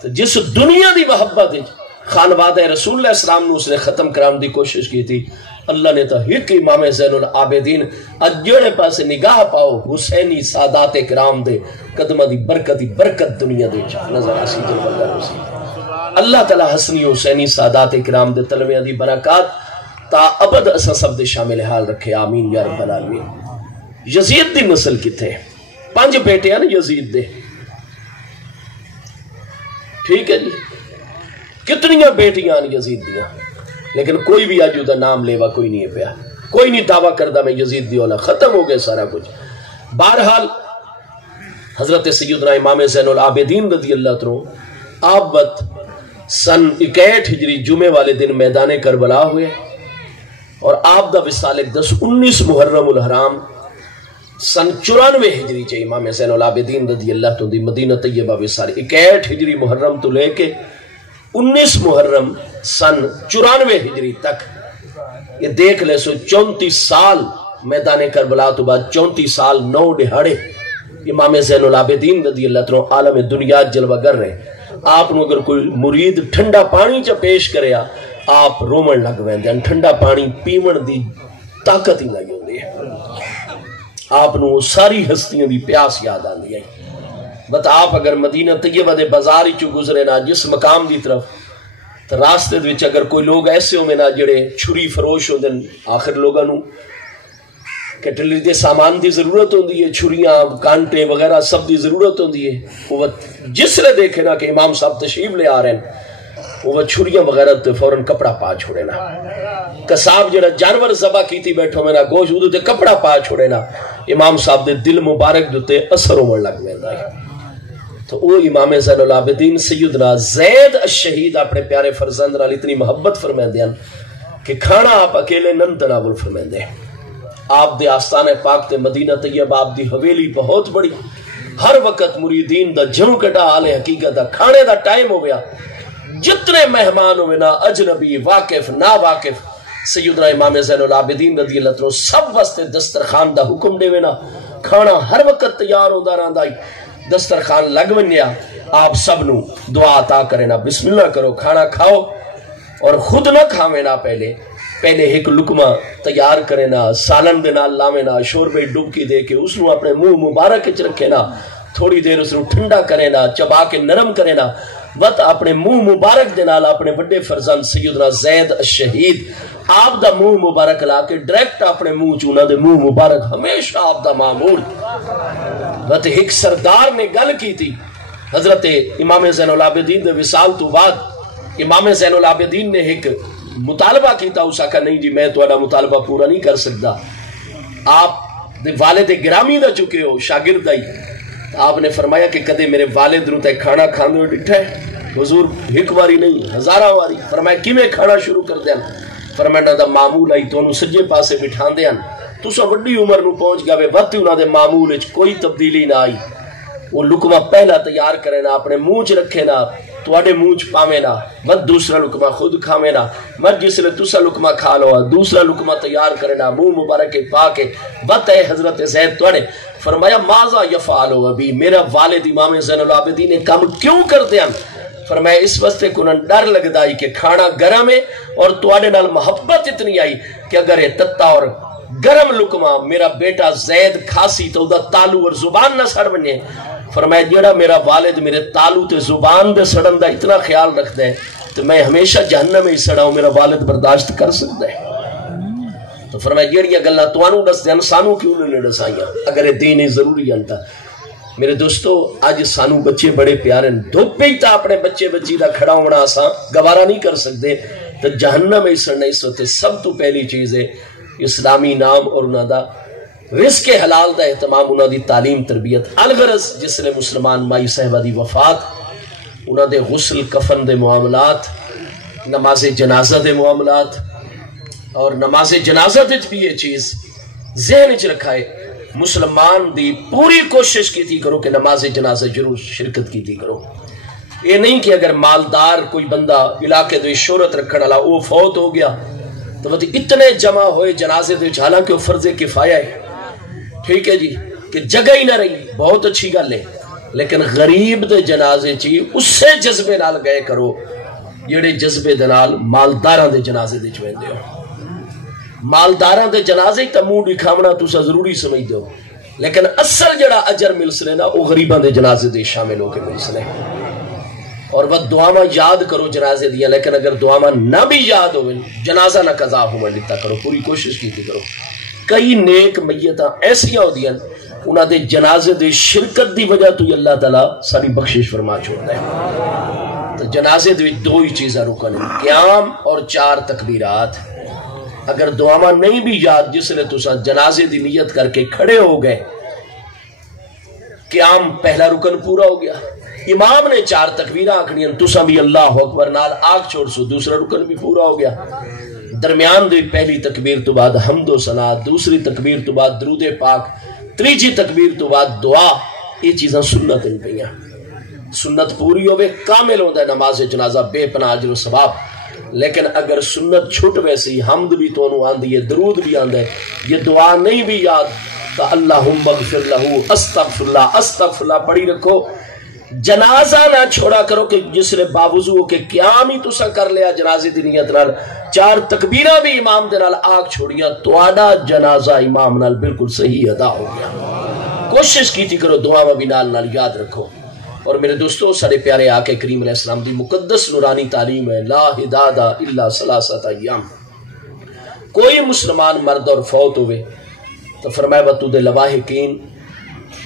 تو جس دنیا دی محبت ہے خانوادہ رسول اللہ السلام نے اس نے ختم کرام دی کوشش کی تھی اللہ نے تو ایک امام زین العابدین اجڑے پاس نگاہ پاؤ حسینی سادات کرام دے قدمہ دی برکت دنیا دے نظر آسی جو بندہ رسی اللہ تعالی حسنی حسینی سادات کرام دے تلویاں دی برکات تا ابد اسا سب دے شامل حال رکھے آمین یا رب العالمین یزید دی نسل کتے 5 بیٹے ہیں یزید دے ٹھیک ہے جی کتنیاں بیٹیاں یزید دیاں لیکن کوئی بھی آجو دا نام لیوا کوئی نہیں ہے پیا کوئی نہیں دعویٰ کردہ میں یزید دی اولاد ختم ہو گئے سارا کچھ بہرحال حضرت سیدنا امام زین العابدین رضی اللہ عنہ آبت سن 61 ہجری جمعے والے دن میدان کربلا ہوئے اور آپ دا وصال 19 محرم الحرام سن 94 ہجری چاہیے امام زین العابدین رضی اللہ تو دی مدینہ طیبہ وصال 61 ہجری محرم تو لے کے 19 محرم سن 94 ہجری تک یہ دیکھ لے سو 34 سال میدان کربلا تو بعد 34 سال 9 دہاڑے امام زین العابدین رضی اللہ عنہ عالم دنیا جلوہ گر رہے. آپ نو اگر کوئی مرید ٹھنڈا پانی چا پیش کرے آپ رومن لگ ویندے ہیں. ٹھنڈا پانی پیمن دی طاقت ہی نہیں ہوندی ہے. آپ نو ساری ہستیاں دی پیاس یاد آندی ہے. بت آپ اگر مدینہ طیبہ دے بازار ہی چو گزرے نا جس مقام دی طرف تو راستے وچ اگر کوئی لوگ ایسے ہوئے نا جڑے چھری فروش ہوندے آخر لوگاں نو کٹلی دے سامان دی ضرورت ہوندی ہے چھریاں کانٹے وغیرہ سب دی ضرورت ہوندی ہے. وہ جس نے دیکھے نا کہ امام صاحب تشریف لے آ رہے ہیں وہ چھریاں وغیرہ تو فوراً کپڑا پا چھوڑے نا. قصاب جڑا جانور ذبح کیتی بیٹھو میں نا گوشت ادھے تے کپڑا پا چھوڑے نا امام صاحب دے دل مبارک دوتے اثر ہونے لگ ویندا ہے. تو وہ امام زین العابدین سیدنا زید الشہید اپنے پیارے فرزند نال اتنی محبت فرمیندے ہیں کہ کھانا آپ اکیلے نن تناول فرمیندے ہیں. آپ دے آستانِ پاک تے مدینہ طیبہ آپ دی حویلی بہت بڑی ہر وقت مریدین دا جنو کٹا آلے حقیقت دا کھانے دا ٹائم ہو گیا. جتنے مہمان ہوئے نا اجنبی واقف نا واقف سیدنا امام زین العابدین رضی اللہ عنہ سب واسطے دسترخوان دا حکم دے وینا کھانا ہر وقت تیار ہو دا رہندا دسترخوان لگ ونیا. آپ سب نو دعا عطا کرے نا بسم اللہ کرو کھانا کھاؤ اور خود نہ کھاوے نا پہلے ایک لقمہ تیار کرے نا سالن دے نال لاوے نا شوربے ڈبکی دے کے اس نو اپنے منہ مبارک وچ رکھے نا تھوڑی دیر اس نو ٹھنڈا کرے نا چبا کے نرم کرے نا وقت اپنے منہ مبارک دے نال اپنے بڑے فرزند سیدنا زید الشہید آپ دا منہ مبارک لا کے ڈائریکٹ اپنے منہ چونا دے منہ مبارک ہمیشہ آپ دا معمول. وقت ایک سردار نے گل کی تھی حضرت امام زین العابدین دے وصال تو بعد امام زین العابدین نے ایک مطالبہ کیتا اسا کہا نہیں جی میں تہاڈا مطالبہ پورا نہیں کر سکتا. آپ دے والد گرامی دا چکے ہو شاگرد آئی. آپ نے فرمایا کہ کدے میرے والد نو تے کھانا کھاندے ہوئے ڈٹھا ہے؟ حضور ایک باری نہیں ہزارہ واری. فرمایا کیویں کھانا شروع کر دیا؟ فرمایا دا معمول آئی تو انہوں سجے پاسے بٹھان دیا تو سا وڈی عمر نو پہنچ گیا وقت انہوں دے معمول اچ کوئی تبدیلی نہ آئی. وہ لقمہ پہلا تیار کرے نا اپنے منہ چ رکھے نا تواڈے منہ چ پاویں نا وقت دوسرا لقمہ خود کھاویں نا وقت جس لے تسا لقمہ کھا لو دوسرا لقمہ تیار کرے نا منہ مبارک پا کے وقت ہے حضرت زید تواڈے. فرمایا ماذا یفعلو ابی میرا والد امام زین العابدین نے کام کیوں کر دیا؟ فرمایا اس واسطے کو ڈر لگدا ہے کہ کھانا گرم ہے اور تواڈے نال محبت اتنی آئی کہ اگر یہ تتا اور گرم لقمہ میرا بیٹا زید کھاسی تو دا تالو اور زبان نہ سڑ بنے. فرمایا جڑا میرا والد میرے تالو تے زبان دے سڑن دا اتنا خیال رکھدا ہے تو میں ہمیشہ جہنم میں ہی سڑا ہوں میرا والد برداشت کر سکتا ہے. تو فرمایا جڑیاں گلاں تانوں دس دین سانوں کیوں نہیں دسائیاں اگر یہ دین ضروری انتا. میرے دوستو آج سانو بچے بڑے پیارے دھوپ ہی تا اپنے بچے بچی دا کھڑا ہونا آساں گوارا نہیں کر سکتے تو جہنم میں سڑنا اس وقت سب تو پہلی چیز ہے اسلامی نام اور انہاں دا رزق حلال دا اہتمام انہاں دی تعلیم تربیت. الغرض جس نے مسلمان مائی صاحبہ دی وفات انہاں دے غسل کفن دے معاملات نماز جنازہ دے معاملات اور نماز جنازہ دے بھی یہ چیز ذہن وچ رکھا ہے مسلمان دی پوری کوشش کی تھی کرو کہ نماز جنازہ ضرور شرکت کی تھی کرو. یہ نہیں کہ اگر مالدار کوئی بندہ علاقے دے شہرت رکھنے والا وہ فوت ہو گیا تو وہ اتنے جمع ہوئے جنازے دے حالانکہ وہ فرض کفایہ ہے ٹھیک ہے جی کہ جگہ ہی نہ رہی بہت اچھی گل ہے لیکن غریب دے جنازے چی اس سے جذبے نال گئے کرو جڑے جذبے دے نال مالداراں دے جنازے دے چویندے ہو. مالداراں دے جنازے تے منہ دکھاونا تساں ضروری سمجھدے ہو لیکن اصل جڑا اجر مل سنے نا وہ غریباں دے جنازے دے شامل ہو کے مل سنے. اور وہ دعاواں یاد کرو جنازے دیا لیکن اگر دعاواں نہ بھی یاد ہوئے جنازہ نہ قضا ہونے لیتا کرو پوری کوشش کی کرو. کئی نیک میتاں ایسیاں ہو دیاں انہاں دے جنازے دے شرکت دی وجہ تو اللہ تعالیٰ ساری بخشش فرما چھوڑتا ہے. تو جنازے دے دو ہی چیزاں رکن قیام اور 4 تکبیرات. اگر دعاواں نہیں بھی یاد جس نے تساں جنازے دی نیت کر کے کھڑے ہو گئے قیام پہلا رکن پورا ہو گیا امام نے 4 تکبیرہ آکھنیاں تساں بھی اللہ اکبر نال آگ چھوڑ سو، دوسرا رکن بھی پورا ہو گیا۔ درمیان دی پہلی تکبیر تو بعد حمد و ثنا، دوسری تکبیر تو بعد درود پاک، تیجی تکبیر تو بعد دعا، یہ چیزاں سنت ہیں پئیاں۔ سنت پوری ہوئے کامل ہوتا ہے نماز جنازہ، بے پناہ اجر و ثواب۔ لیکن اگر سنت چھٹ ویسی، حمد بھی تو انہوں آندھی ہے، درود بھی آندھا ہے، یہ دعا نہیں بھی یاد تو اللہم اغفر لہو، استغفر اللہ پڑھی رکھو۔ جنازہ نہ چھوڑا کرو کہ جس نے باوضو ہو کہ قیام ہی تسا کر لیا جنازے دی نیت نال، 4 تکبیرہ بھی امام دے نال آگ چھوڑیا، تواڈا جنازہ امام نال بالکل صحیح ادا ہو گیا۔ کوشش کیتی کرو، دعا بھی نال یاد رکھو۔ اور میرے دوستو، سارے پیارے آقا کریم علیہ السلام دی مقدس نورانی تعلیم ہے، لا ہداد الا ثلاثۃ ایام۔ کوئی مسلمان مرد اور فوت ہوئے تو فرمایا بتو دے لواحقین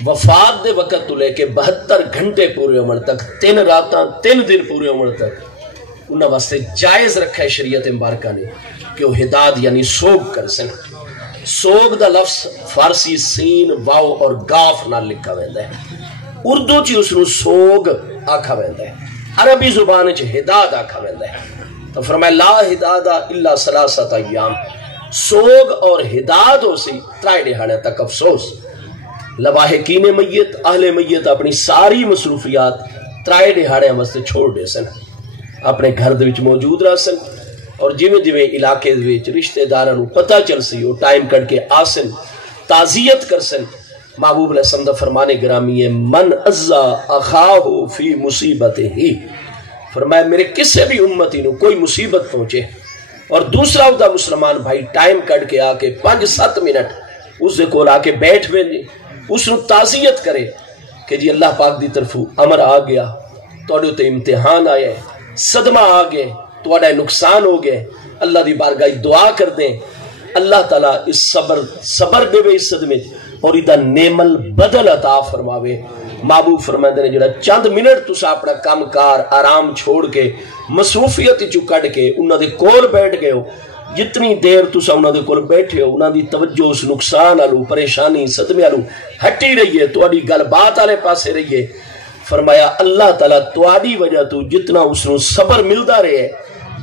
وفات دے وقت تو لے کے 72 گھنٹے پورے عمر تک، 3 راتاں 3 دن پورے عمر تک انہاں واسطے جائز رکھا ہے شریعت مبارکہ نے کہ وہ ہداد یعنی سوگ کر سن۔ سوگ دا لفظ فارسی سین واو اور گاف نال لکھا ویندا ہے، اردو چی اس نو سوگ آکھا ویندا ہے، عربی زبان چ ہداد آکھا ویندا ہے۔ تو فرمایا لا ہداد الا ثلاثۃ ایام، سوگ اور ہداد ہو سی 3 دہاڑے تک افسوس۔ لواحقین میت، اہل میت اپنی ساری مصروفیات 3 دہاڑے واسطے چھوڑ دے سن، اپنے گھر دے وچ موجود رہ سن، اور جویں علاقے دے وچ رشتہ داراں نوں پتہ چل سی وہ ٹائم کڈ کے آسن، تعزیت کر سن۔ محبوب علیہ السلام دا فرمان گرامی ہے من عزا اخاہ فی مصیبتہ، فرمایا میرے کسے بھی امتی نو کوئی مصیبت پہنچے اور دوسرا دا مسلمان بھائی ٹائم کڈ کے آ کے 5-7 منٹ اس دے کول آ کے بیٹھ وے، اس نو تعزیت کرے کہ جی اللہ پاک دی طرف امر آ گیا، تواڈے تے امتحان آیا ہے، صدمہ آ گئے، تواڈا نقصان ہو گئے، اللہ دی بارگاہ دعا کر دیں، اللہ تعالیٰ اس صبر دے اس صدمے اور ایدہ نعم البدل عطا فرماوے۔ محبوب فرمائے نے جڑا چند منٹ تسا اپنا کام کار آرام چھوڑ کے مصروفیت چو کٹ کے انہاں دے کول بیٹھ گئے ہو، جتنی دیر تسا انہاں دے کول بیٹھے ہو انہاں دی توجہ اس نقصان آلو، پریشانی، صدمے آلو ہٹی رہی ہے، تواڈی گل بات آلے پاسے رہی ہے۔ فرمایا اللہ تعالیٰ تواڈی وجہ تو جتنا اس نو صبر ملدا رہے،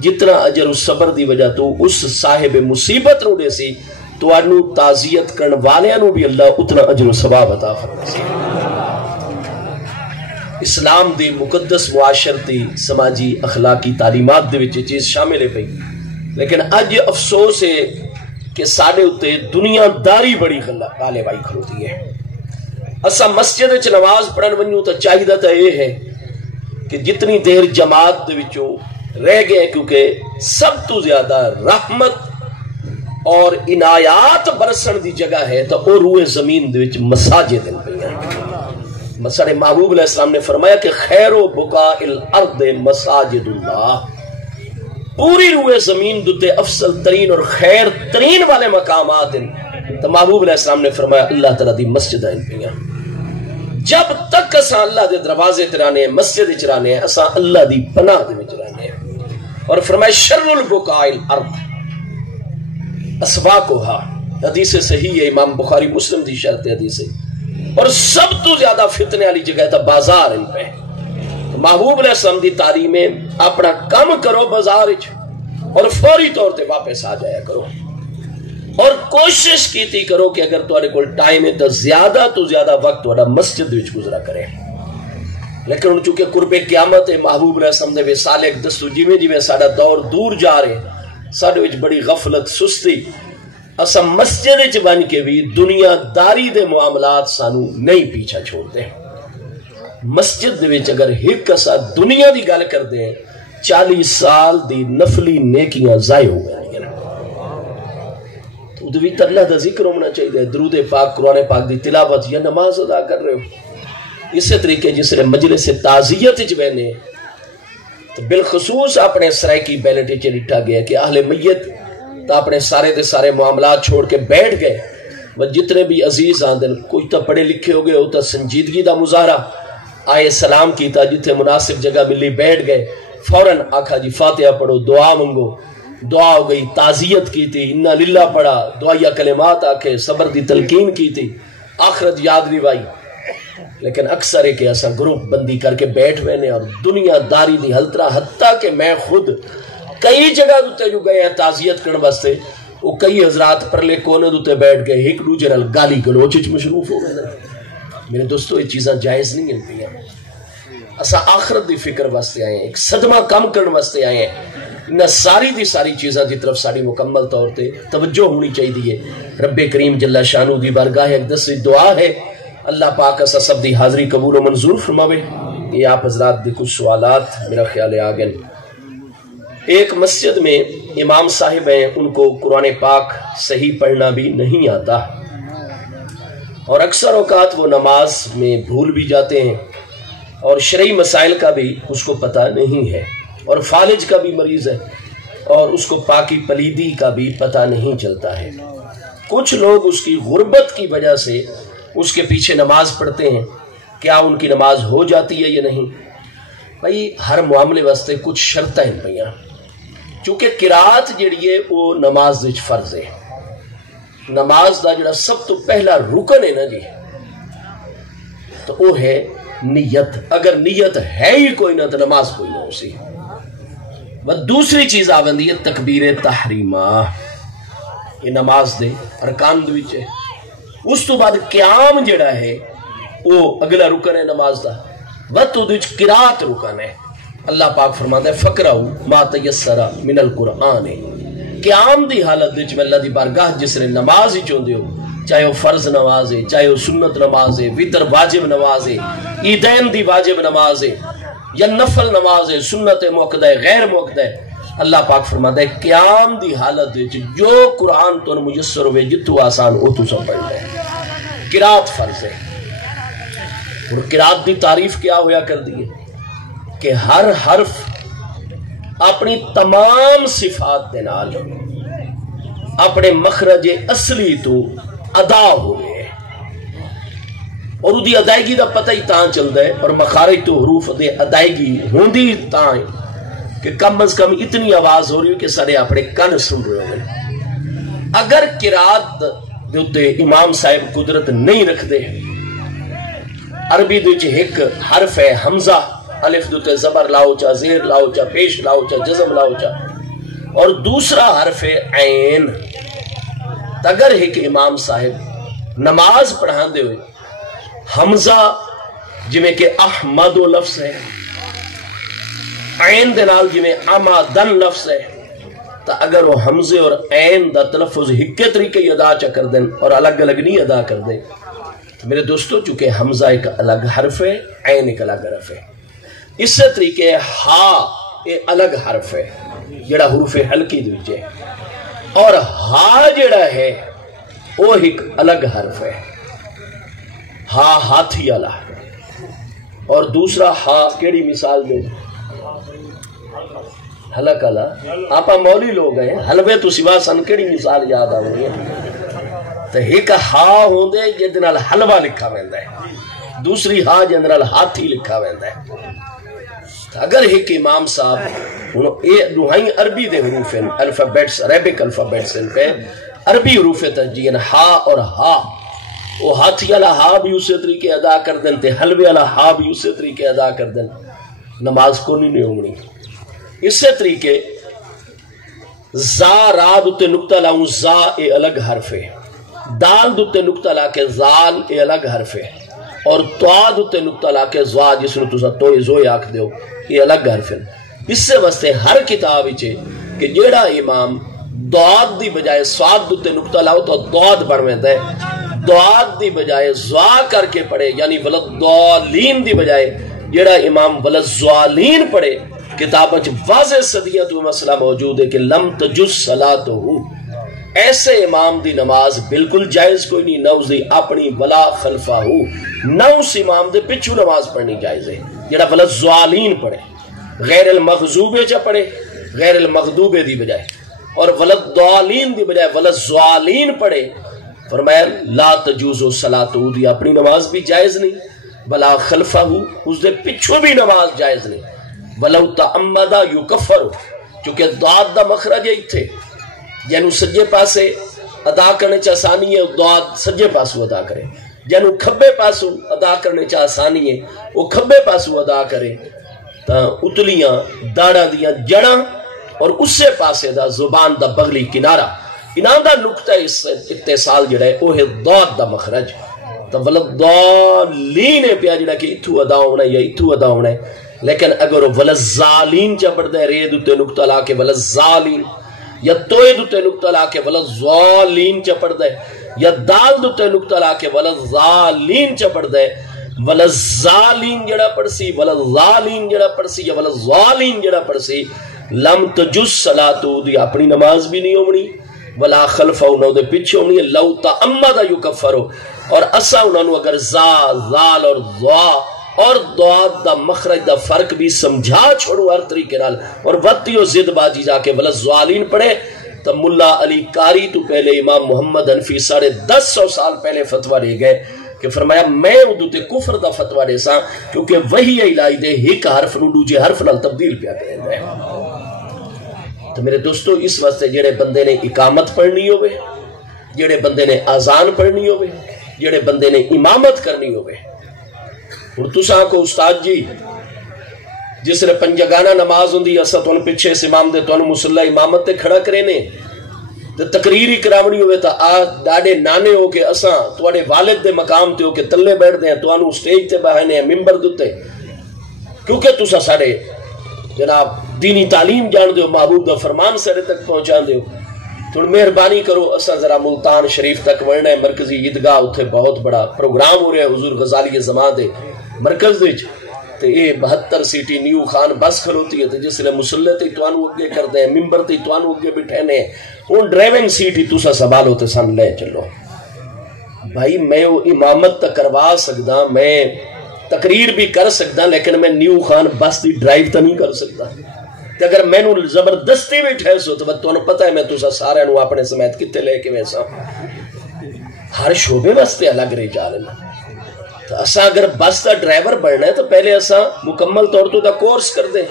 جتنا اجر اس صبر دی وجہ تو اس صاحب مصیبت نو دے سی، تواڈو تعزیت کرن والیاں نو بھی اللہ اتنا اجر و ثواب عطا فرمائے۔ اسلام دی مقدس معاشرتی سماجی اخلاقی تعلیمات دے وچ یہ چیز شامل ہے پئی، لیکن اج افسوس ہے کہ ساڈے اتے دنیا داری بڑی غالب آئی کھلوتی ہے۔ اسا مسجد وچ نماز پڑھن ونجوں تو چاہیے تو یہ ہے کہ جتنی دیر جماعت دے وچوں رہ گئے، کیونکہ سب تو زیادہ رحمت اور عنایات برسن دی جگہ ہے تو او روئے زمین دے وچ مساجد ہیں۔ سارے محبوب علیہ السلام نے فرمایا کہ خیر و بقاء الارض مساجد اللہ، پوری روئے زمین دے افضل ترین اور خیر ترین والے مقامات ہیں تو محبوب علیہ السلام نے فرمایا اللہ تعالیٰ دی مسجد ہیں۔ جب تک اساں اللہ دے دروازے ترانے مسجد چرانے اساں اللہ دی پناہ دے وچ رہنے، اور فرمایا شر البقاء الارض اسواقھا، حدیث صحیح ہے، امام بخاری مسلم دی شرط حدیث ہے، اور سب تو زیادہ فتنے والی جگہ ہے بازار ان پہ۔ محبوب علیہ السلام دی تعلیم ہے اپنا کم کرو بازار وچ اور فوری طور تے واپس آ جایا کرو، اور کوشش کیتی کرو کہ اگر تواڈے کول ٹائم ہے تو زیادہ وقت تواڈا مسجد وچ گزرا کرے۔ لیکن ان چونکہ قرب قیامت ہے، محبوب علیہ السلام دے وصال ایک دستو جویں ساڈا دور دور جا رہے، ساڈے وچ بڑی غفلت سستی، اسا مسجد وچ بن کے بھی دنیا داری دے معاملات سانو نہیں پیچھا چھوڑ دے۔ مسجد دے وچ اگر ایک اسا دنیا دی گل کر دیں 40 سال دی نفلی نیکیاں ضائع ہو گئی ہیں۔ تو دوی اللہ دا ذکر ہونا چاہیے، درود پاک، قرآن پاک دی تلاوت یا نماز ادا کر رہے ہو۔ اسی طریقے جس نے مجلس تعزیت وچ بہنے تو بالخصوص اپنے سرائکی بیلٹ وچ لکھا گیا کہ اہل میت تو اپنے سارے دے سارے معاملات چھوڑ کے بیٹھ گئے، وہ جتنے بھی عزیز آندن، کوئی تو پڑھے لکھے ہو گئے ہو تو سنجیدگی دا مظاہرہ، آئے سلام کیتا، جتنے مناسب جگہ ملی بیٹھ گئے، فوراً آکھا جی فاتحہ پڑھو، دعا منگو، دعا ہو گئی، تعزیت کی تھی، انا للہ پڑھا، دعائیہ کلمات آکھے، صبر دی تلقین کی تھی، آخرت یاد نبھائی، لیکن اکثر ہے کہ ایسا گروپ بندی کر کے بیٹھ ہوئے اور دنیا داری دی حلترا، حتیٰ کہ میں خود کئی جگہ دوتے جو گئے ہیں تعزیت کرنے واسطے، وہ کئی حضرات پرلے کونے دوتے بیٹھ گئے ایک دوسرے نال گالی گلوچ وچ مصروف ہو گئے۔ میرے دوستو یہ چیزاں جائز نہیں ہیں، اسا آخرت دی فکر واسطے آئے ہیں، ایک صدمہ کم کرنے واسطے آئے ہیں۔ نہ ساری دی ساری چیزاں دی طرف ساری مکمل طور تے توجہ ہونی چاہیے۔ رب کریم جل شانو دی بارگاہ ایک دسویں دعا ہے، اللہ پاک اسا سب دی حاضری قبول و منظور فرماوے۔ یہ آپ حضرات دی کچھ سوالات میرا خیال آ گئے۔ ایک مسجد میں امام صاحب ہیں، ان کو قرآن پاک صحیح پڑھنا بھی نہیں آتا اور اکثر اوقات وہ نماز میں بھول بھی جاتے ہیں اور شرعی مسائل کا بھی اس کو پتہ نہیں ہے، اور فالج کا بھی مریض ہے اور اس کو پاکی پلیدی کا بھی پتہ نہیں چلتا ہے۔ کچھ لوگ اس کی غربت کی وجہ سے اس کے پیچھے نماز پڑھتے ہیں، کیا ان کی نماز ہو جاتی ہے یا نہیں؟ بھائی ہر معاملے واسطے کچھ شرطیں ہیں پئیاں، چونکہ قرات جڑی ہے وہ نماز وچ فرض ہے۔ نماز دا جڑا سب تو پہلا رکن ہے نا جی، تو وہ ہے نیت۔ اگر نیت ہے ہی کوئی نہ تو نماز کوئی نہ ہو سی۔ بس دوسری چیز آوندی ہے تکبیر تحریمہ، یہ نماز دے ارکان دے وچ ہے۔ اس تو بعد قیام جڑا ہے وہ اگلا رکن ہے نماز دا، وقت وچ قرات رکن ہے۔ اللہ پاک فرماتا ہے فقرؤ ما تیسر من القرآن، قیام دی حالت وچ اللہ دی بارگاہ جس نے نماز ہی چوندے ہو، چاہے وہ فرض نماز ہے، چاہے وہ سنت نماز ہے، وتر واجب نماز ہے، عیدین دی واجب نماز ہے یا نفل نماز ہے، سنت موقدہ ہے، غیر موقدہ ہے، اللہ پاک فرماتا ہے قیام دی حالت وچ جو قرآن تو میسر ہوئے جتو آسان او تو سب پڑھ لے۔ قرات فرض ہے، اور قرات دی تعریف کیا ہویا کر دی ہے کہ ہر حرف اپنی تمام صفات دے نال اپنے مخرج اصلی تو ادا ہوئے، اور وہ دی ادائیگی دا پتہ ہی تاں چلتا ہے، اور مخارج تو حروف دے ادائیگی ہوندی تاں کہ کم از کم اتنی آواز ہو رہی ہے کہ سارے اپنے کن سن رہے ہوئے۔ اگر قرات دے امام صاحب قدرت نہیں رکھ دے، عربی دے ایک حرف ہے حمزہ، الف دوتے زبر لاؤ چا، زیر لاؤ چا، پیش لاؤ چا، جزم لاؤ چا، اور دوسرا حرف ہے عین۔ اگر ایک امام صاحب نماز پڑھان دے ہوئے حمزہ جمیں کہ احمد و لفظ ہے، عین دے نال جمیں عمدن لفظ ہے، تو اگر وہ حمزے اور عین دا تلفظ ہکے طریقے ادا چا کر دیں اور الگ الگ نہیں ادا کر دیں، تو میرے دوستو چونکہ حمزہ ایک الگ حرف ہے، عین ایک الگ حرف ہے، اس سے طریقے ہا ایک الگ حرف ہے جڑا حروف حلقی دے وچ ہے، اور ہا جڑا ہے وہ ایک الگ حرف ہے، ہا ہاتھی والا، اور دوسرا ہا کیڑی مثال دے حلق والا، آپا مولی لوگ ہیں حلوے تو سوا سن کیڑی مثال یاد آ رہی ہے؟ تو ایک ہا ہوندے جے دے نال حلوہ لکھا ویندا ہے، دوسری ہا جے نال ہاتھی لکھا ویندا ہے۔ اگر ایک امام صاحب نوہائی عربی دے حروف ہیں، الفابیٹس عربک الفابیٹس ان پہ عربی حروف ترجیح ہا اور ہا، وہ ہاتھی والا ہا بھی اسی طریقے ادا کر دیں تے حلوے والا ہا بھی اسی طریقے ادا کر دیں، نماز کو نہیں ہوگی۔ اسی طریقے زا را دوتے نقطہ لاؤں، زا اے الگ حرف ہے، دال دوتے نقطہ لا کے زال اے الگ حرف ہے، اور تواد دوتے نقطہ لا کے زوا جس نے تسا توئے زوئے آکھ دیو یہ الگ حرف ہے۔ اس سے واسطے ہر کتاب چھے کہ جیڑا امام دواد دی بجائے سواد دوتے نقطہ لاؤ تو دواد بڑھ میں دے، دواد دی بجائے زوا کر کے پڑھے، یعنی ولدالین دی بجائے جیڑا امام ولدزوالین پڑھے، کتابیں واضح صدیہ تو مسئلہ موجود ہے کہ لم تجز صلاتہو، ایسے امام دی نماز بالکل جائز کوئی نہیں، نہ اس دی اپنی ولا خلفہو، نہ اس امام دے پچھو نماز پڑھنی جائز ہے جڑا ولدزوالین پڑھے، غیر المغضوبے چا پڑھے، غیر المغضوبے دی بجائے، اور ولدالین دی بجائے ولدزوالین پڑھے، فرمایا لا تجوزو صلاتہو، دی اپنی نماز بھی جائز نہیں، ولا خلفہو، اس دے پچھو بھی نماز جائز نہیں، ولو تعمدہ یکفر، چونکہ دعات دا مخرج ہے تھے، یعنی سجے پاسے ادا کرنے چاہ آسانی ہے، دعات سجے پاسو ادا کرے، جنہوں کھبے پاسو ادا کرنے چاہ آسانی ہے وہ کھبے پاسو ادا کرے تا اتلیاں داڑا دیاں جڑاں اور اس سے پاسے دا زبان دا بغلی کنارہ انہاں دا نکتہ اتصال جڑا ہے وہ ہے ضاد دا مخرج تا ولضالین پیا جڑا کہ اتھو ادا ہونا یا اتھو ادا ہونا ہے لیکن اگر ولضالین چا پڑھ دے رے دوتے نکتہ لا کے ولضالین یا توئے دوتے نکتہ لا کے ولضالین چا پڑھ دے یا دال دوتے نکتہ لا کے ولضالین چا پڑھ دے ولضالین جڑا پڑھ سی ولضالین جڑا پڑھ سی یا ولضالین جڑا پڑھ سی لم تجس صلاتو دی اپنی نماز بھی نہیں ہومنی ولا خلفہ انہوں دے پیچھے ہومنی لو تعمد یکفرو اور اسا انہوں نے اگر زال اور ضا اور ضاد دا مخرج دا فرق بھی سمجھا چھوڑو ہر طریقے نال اور وطیو زد باجی جا کے ولضالین پڑھے تو ملا علی قاری تو پہلے امام محمد حنفی 1050 سال پہلے فتوہ دے گئے کہ فرمایا میں ادو تے کفر دا فتوہ دے ساں کیونکہ وہی الہی دے ایک حرف نو دوجے حرف نال تبدیل پیا کریں دے تو میرے دوستو اس واسطے جڑے بندے نے اقامت پڑھنی ہوئے جڑے بندے نے آزان پڑھنی ہوئے جڑے بندے نے امامت کرنی ہوئے اور تساں کو استاد جی جس نے پنجگانہ نماز ہوندی اسا تون پیچھے اس امام دے تون مصلی امامت تے کھڑا کرے نے تے تقریر ہی کرامنی ہوئے تا آ ڈاڈے نانے ہو کے اساں تواڈے والد دے مقام تے ہو کے تلے بیٹھ دے تانوں سٹیج تے بہانے منبر دتے کیونکہ تساں ساڈے جناب دینی تعلیم جان دیو محبوب دا فرمان سارے تک پہنچان دیو تو مہربانی کرو اساں ذرا ملتان شریف تک ورنا ہے مرکزی عیدگاہ اتھے بہت بڑا پروگرام ہو رہا ہے حضور غزالی زمان دے مرکز دے تو یہ 72 سیٹی نیو خان بس کھلوتی ہے تو جس نے مسلح تے توانو اگے کر دیں ممبر تے توانو اگے بٹھینے ان ڈرائیونگ سیٹی تُسا سوالو تے سن لے چلو بھائی میں وہ امامت تک کروا سکتا میں تقریر بھی کر سکتا لیکن میں نیو خان بس دی ڈرائیو تا نہیں کر سکتا کہ اگر میں نو زبردستی بھی ٹھیس ہو تو تو پتہ ہے میں تُسا سارے نو اپنے سمیت کتے لے کے ویسا ہر شعبے واسطے الگ رہی جا لینا تو اسا اگر بس دا ڈرائیور بڑھنا ہے تو پہلے اسا مکمل طور تو دا کورس کر دیں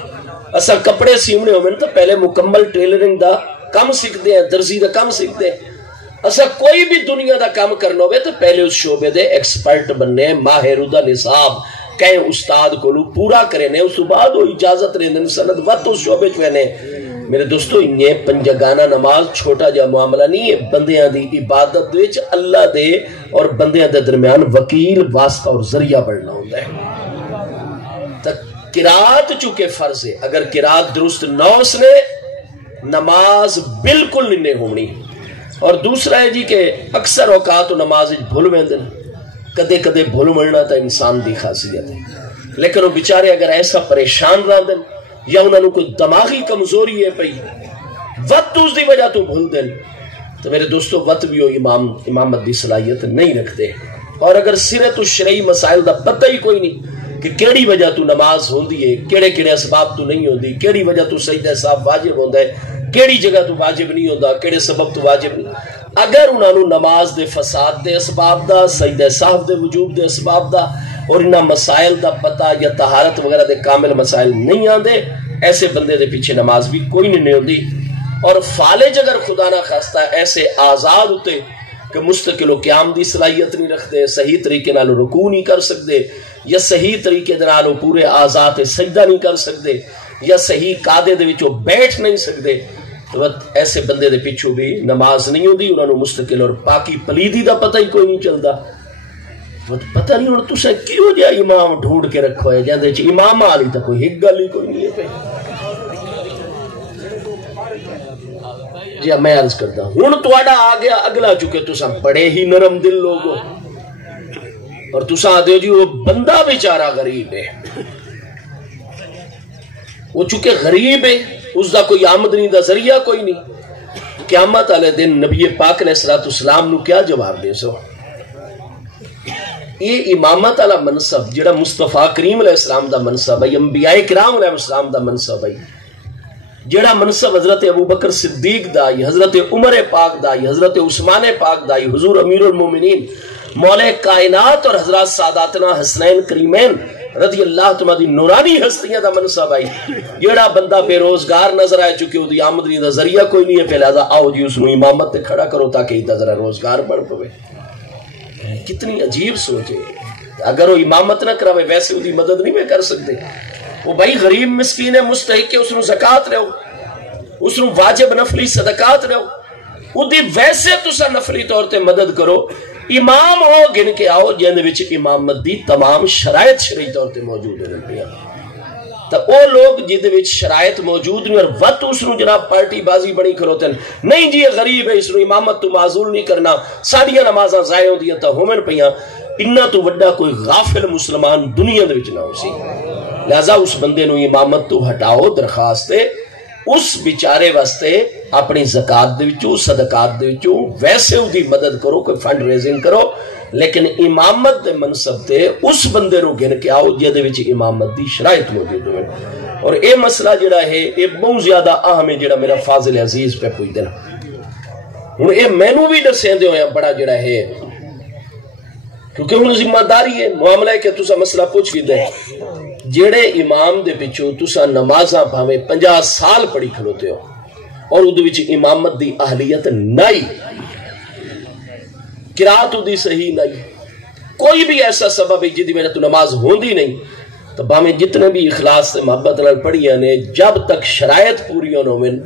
اسا کپڑے سیونے ہوئے تو پہلے مکمل ٹیلرنگ دا کم سکھ دیں درزی دا کم سکھ دیں اسا کوئی بھی دنیا دا کام کرنا ہوئے تو پہلے اس شعبے دے ایکسپرٹ بننے ماہر دا نصاب کہیں استاد کو لو پورا کرنے اس بعد وہ اجازت رہنے سند وقت اس شعبے چوہنے میرے دوستو انہیں پنجگانہ نماز چھوٹا جا معاملہ نہیں ہے بندیاں دی عبادت دوچ اللہ دے اور بندیاں دے درمیان وکیل واسطہ اور ذریعہ بڑھنا ہوتا ہے تک قرات چونکہ فرض ہے اگر قرات درست نہ اس نے نماز بالکل نہیں ہونی اور دوسرا ہے جی کہ اکثر اوقات نماز بھول میں دن کدے کدے بھول مرنا تا انسان دی خاصیت ہے لیکن وہ بیچارے اگر ایسا پریشان رہ دن یا انہوں نے کوئی دماغی کمزوری ہے پئی وقت اس دی وجہ تو بھول دن تو میرے دوستو وقت بھی وہ امامت دی صلاحیت نہیں رکھتے اور اگر سیرت الشرعی مسائل دا پتہ ہی کوئی نہیں کہ کیڑی وجہ تو نماز ہوندی ہے کیڑے کیڑے اسباب تو نہیں ہوندی کیڑی وجہ تو سجدہ صاحب واجب ہوندا ہے کیڑی جگہ تو واجب نہیں ہوندا کیڑے سبب تو واجب نہیں اگر انہوں نے نماز دے فساد دے اسباب دا سجدہ صاحب دے وجوب دے اسباب دا اور انہاں مسائل دا پتہ یا طہارت وغیرہ دے کامل مسائل نہیں آندے ایسے بندے دے پیچھے نماز بھی کوئی نہیں ہوندی اور فالج اگر خدا نہ خواستہ ایسے آزاد ہوتے کہ مستقل و قیام دی صلاحیت نہیں رکھتے صحیح طریقے نال رکوع نہیں کر سکتے یا صحیح طریقے نال پورے آزاد سجدہ نہیں کر سکتے یا صحیح قاعدے دے وچوں بیٹھ نہیں سکتے تو ایسے بندے دے پیچھوں بھی نماز نہیں ہوندی انہوں نے مستقل اور پاکی پلیدی دا پتہ ہی کوئی نہیں چلدا پتہ نہیں اور تساں کیوں جا امام ڈھونڈ کے رکھو ہے جاندے چ امام والی تا کوئی ایک گل ہی کوئی نہیں ہے جی میں عرض کرتا ہوں تواڈا آ گیا اگلا چکے تساں بڑے ہی نرم دل لوگ ہو اور تساں آدھے جی وہ بندہ بیچارہ غریب ہے وہ چکے غریب ہے اس دا کوئی آمدنی دا ذریعہ کوئی نہیں قیامت والے دن نبی پاک علیہ السلام نو کیا جواب دے سو یہ امامت والا منصب جڑا مصطفیٰ کریم علیہ السلام دا منصب ہے انبیاء کرام علیہ السلام دا منصب ہے جڑا منصب حضرت ابو بکر صدیق دا حضرت عمر پاک دا حضرت عثمان پاک دا حضور امیر المومنین مولا کائنات اور حضرات ساداتنا حسنین کریمین رضی اللہ تعالیٰ دی نورانی ہستیاں دا منصب آئی جیڑا بندہ بے روزگار نظر آئے چکے دی آمدنی دا ذریعہ کوئی نہیں ہے پہ لہذا آؤ جی اس نو امامت تے کھڑا کرو تاکہ ادھا ذرا روزگار بڑھ پوے کتنی عجیب سوچ ہے. اگر وہ امامت نہ کراوے ویسے وہ دی مدد نہیں میں کر سکتے. وہ بھائی غریب مسکین ہے مستحق ہے اس نو زکات لو اس نو واجب نفلی صدقات لو وہ دی ویسے تسا نفلی طور تے مدد کرو. امام ہو گن کے آؤ جن وچ امامت دی تمام شرائط شرعی طور تے موجود ہیں. تو وہ لوگ جد وچ شرائط موجود نہیں اور وقت اس نو جناب پارٹی بازی بڑی کھلوتے ہیں. نہیں جی غریب ہے اس نو امامت تو معذول نہیں کرنا ساڑیاں نمازاں ضائع ہوندیاں تا ہومن پیاں. انہاں تو وڈا کوئی غافل مسلمان دنیا دے وچ نہ ہو سی. لہذا اس بندے نو امامت تو ہٹاؤ درخواست اس بیچارے واسطے اپنی زکات دے وچوں صدقات دے وچوں ویسے دی مدد کرو کوئی فنڈ ریزنگ کرو لیکن امامت دے منصب تے اس بندے نو گن کے آؤ جے دے وچ امامت دی شرائط موجود ہوئے. اور اے مسئلہ جڑا ہے اے بہت زیادہ اہم ہے جڑا میرا فاضل عزیز پہ پوچھ دینا. ہن اے مینوں بھی دسیندے ہویا بڑا جڑا ہے کیونکہ ہن ذمہ داری ہے معاملہ ہے کہ تسا مسئلہ پوچھ کے دے جڑے امام دے پچھوں تسا نمازاں بھاویں 50 سال پڑھی کھلوتے ہو اور اودے وچ امامت دی اہلیت نہیں قرات دی صحیح نہیں کوئی بھی ایسا سبب ہے جدی وجہ تو نماز ہوندی نہیں تو بھاویں جتنے بھی اخلاص سے محبت نال پڑھیاں نے جب تک شرائط پوری نہ ہوون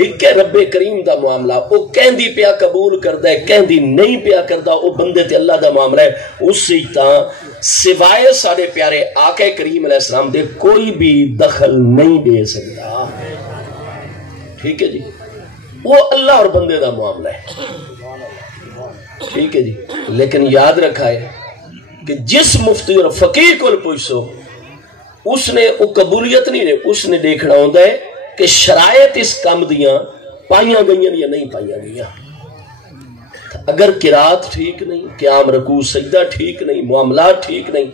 ایک رب کریم دا معاملہ وہ کہندی پیا قبول کردا ہے کہندی نہیں پیا کردا وہ بندے تے اللہ دا معاملہ ہے. اس سے تاں سوائے سارے پیارے آقا کریم علیہ السلام دے کوئی بھی دخل نہیں دے سکتا. ٹھیک ہے جی وہ اللہ اور بندے دا معاملہ ہے. ٹھیک ہے جی لیکن یاد رکھا ہے کہ جس مفتی اور فقیر کو پوچھو اس نے وہ قبولیت نہیں ہے اس نے دیکھنا ہوتا ہے کہ شرائط اس کام دیاں پائیاں گئیاں یا نہیں پائیاں گئیاں. اگر قرات ٹھیک نہیں قیام رکوع سجدہ ٹھیک نہیں معاملات ٹھیک نہیں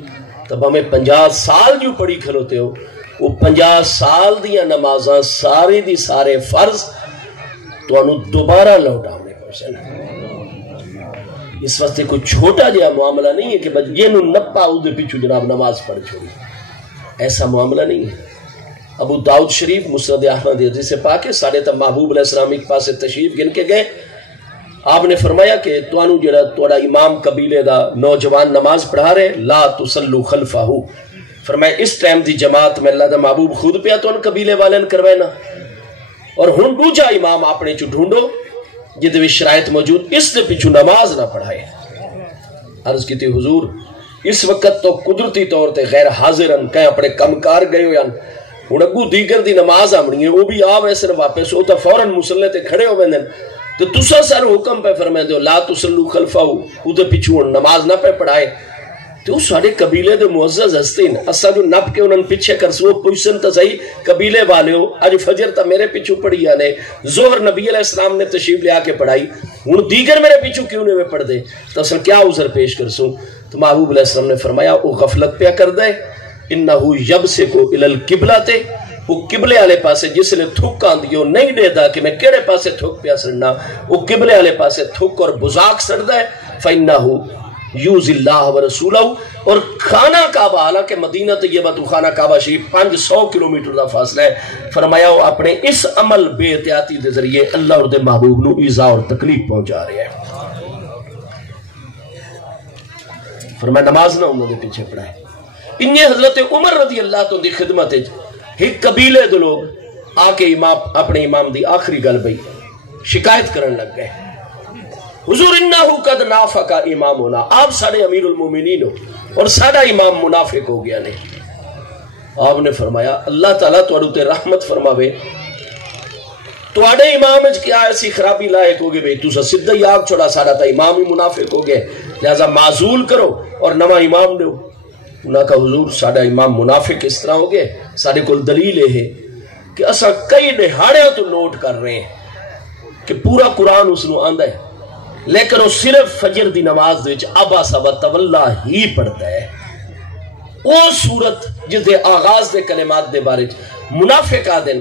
تب ہمیں 50 سال جو پڑھی کھلوتے ہو وہ 50 سال دیاں نمازاں سارے دی سارے فرض تو انہوں دوبارہ لوٹاؤنے پڑھیں. اس واسطے کوئی چھوٹا جہاں معاملہ نہیں ہے کہ بس یہ نو نپا او دے پیچھو جناب نماز پڑھ چھوڑی ایسا معاملہ نہیں ہے. ابو داؤد شریف مسند احمد جسے پاکے ساڑھے تب محبوب علیہ السلام ایک پاس تشریف گن کے گئے. آپ نے فرمایا کہ توانو جڑا توڑا امام قبیلے دا نوجوان نماز پڑھا رہے لا تسلو خلفہ فرمایا اس ٹائم دی جماعت میں اللہ دا محبوب خود پیا تو ان قبیلے والے کروائے نا اور ہن دوجا امام اپنے چو ڈھونڈو جدے بھی شرائط موجود اس دے پیچھو نماز نہ پڑھائے. عرض کی تھی حضور اس وقت تو قدرتی طور تے غیر حاضرن کہیں اپنے کمکار گئے ہو یا ہن اگو دیگر دی نماز آمنی ہے وہ بھی آ ویسے واپس ہو تو فوراً مسلح تے کھڑے ہو ویندن تو تسا سر حکم پہ فرمائے دو لا تسلو خلفہ او دے پیچھو نماز نہ پہ پڑھائے. تو سارے قبیلے دے معزز ہستین اسا جو نپ کے انہوں پیچھے کرسو پوچھن تا صحیح قبیلے والے ہو آج فجر تا میرے پیچھو پڑھی آنے ظہر نبی علیہ السلام نے تشریف لیا کے پڑھائی ہن دیگر میرے پیچھو کیوں نہیں پڑھ دے تو اصلا کیا عذر پیش کرسوں. تو محبوب علیہ السلام نے فرمایا او غفلت پیا کر دے انہو یبسکو الی القبلہ تے وہ قبلے والے پاسے جس نے تھک آندیو نہیں دے دا کہ میں کیڑے پاسے تھک پیا سڑنا وہ قبلے والے پاسے تھک اور بزاق سڑدا ہے فإنہو یوز اللہ و رسولہ. اور خانہ کعبہ حالانکہ مدینہ طیبہ تو خانہ کعبہ شریف 500 کلومیٹر دا فاصلہ ہے فرمایا وہ اپنے اس عمل بے احتیاطی دے ذریعے اللہ اور دے محبوب نو ایذا اور تکلیف پہنچا رہے ہیں. فرمایا نماز نہ انہوں نے پیچھے پڑھائے. انہیں حضرت عمر رضی اللہ تو دی خدمت ایک قبیلے دے لوگ آ کے امام اپنے امام دی آخری گل بھئی شکایت کرن لگ گئے حضور انہو قد نافقا امام ہونا آپ ساڑھے امیر المومنین ہو اور ساڑھا امام منافق ہو گیا نہیں. آپ نے فرمایا اللہ تعالیٰ توڑو تے رحمت فرماوے توڑے امام اج کیا ایسی خرابی لائق ہوگے بھئی تو سدھا ہی آگ چھوڑا ساڑھا تا امام ہی منافق ہو گئے لہذا معزول کرو اور نما امام دو. انہاں کا حضور ساڑھا امام منافق اس طرح ہو گئے ساڑھے کل دلیل ہے کہ اسا کئی دہاڑیاں تو نوٹ کر رہے ہیں کہ پورا قرآن اس نو آندہ ہے لیکن وہ صرف فجر دی نماز دے وچ ابا سبا تولا ہی پڑھتا ہے. وہ صورت جس دے آغاز دے کلمات دے بارے منافق آدن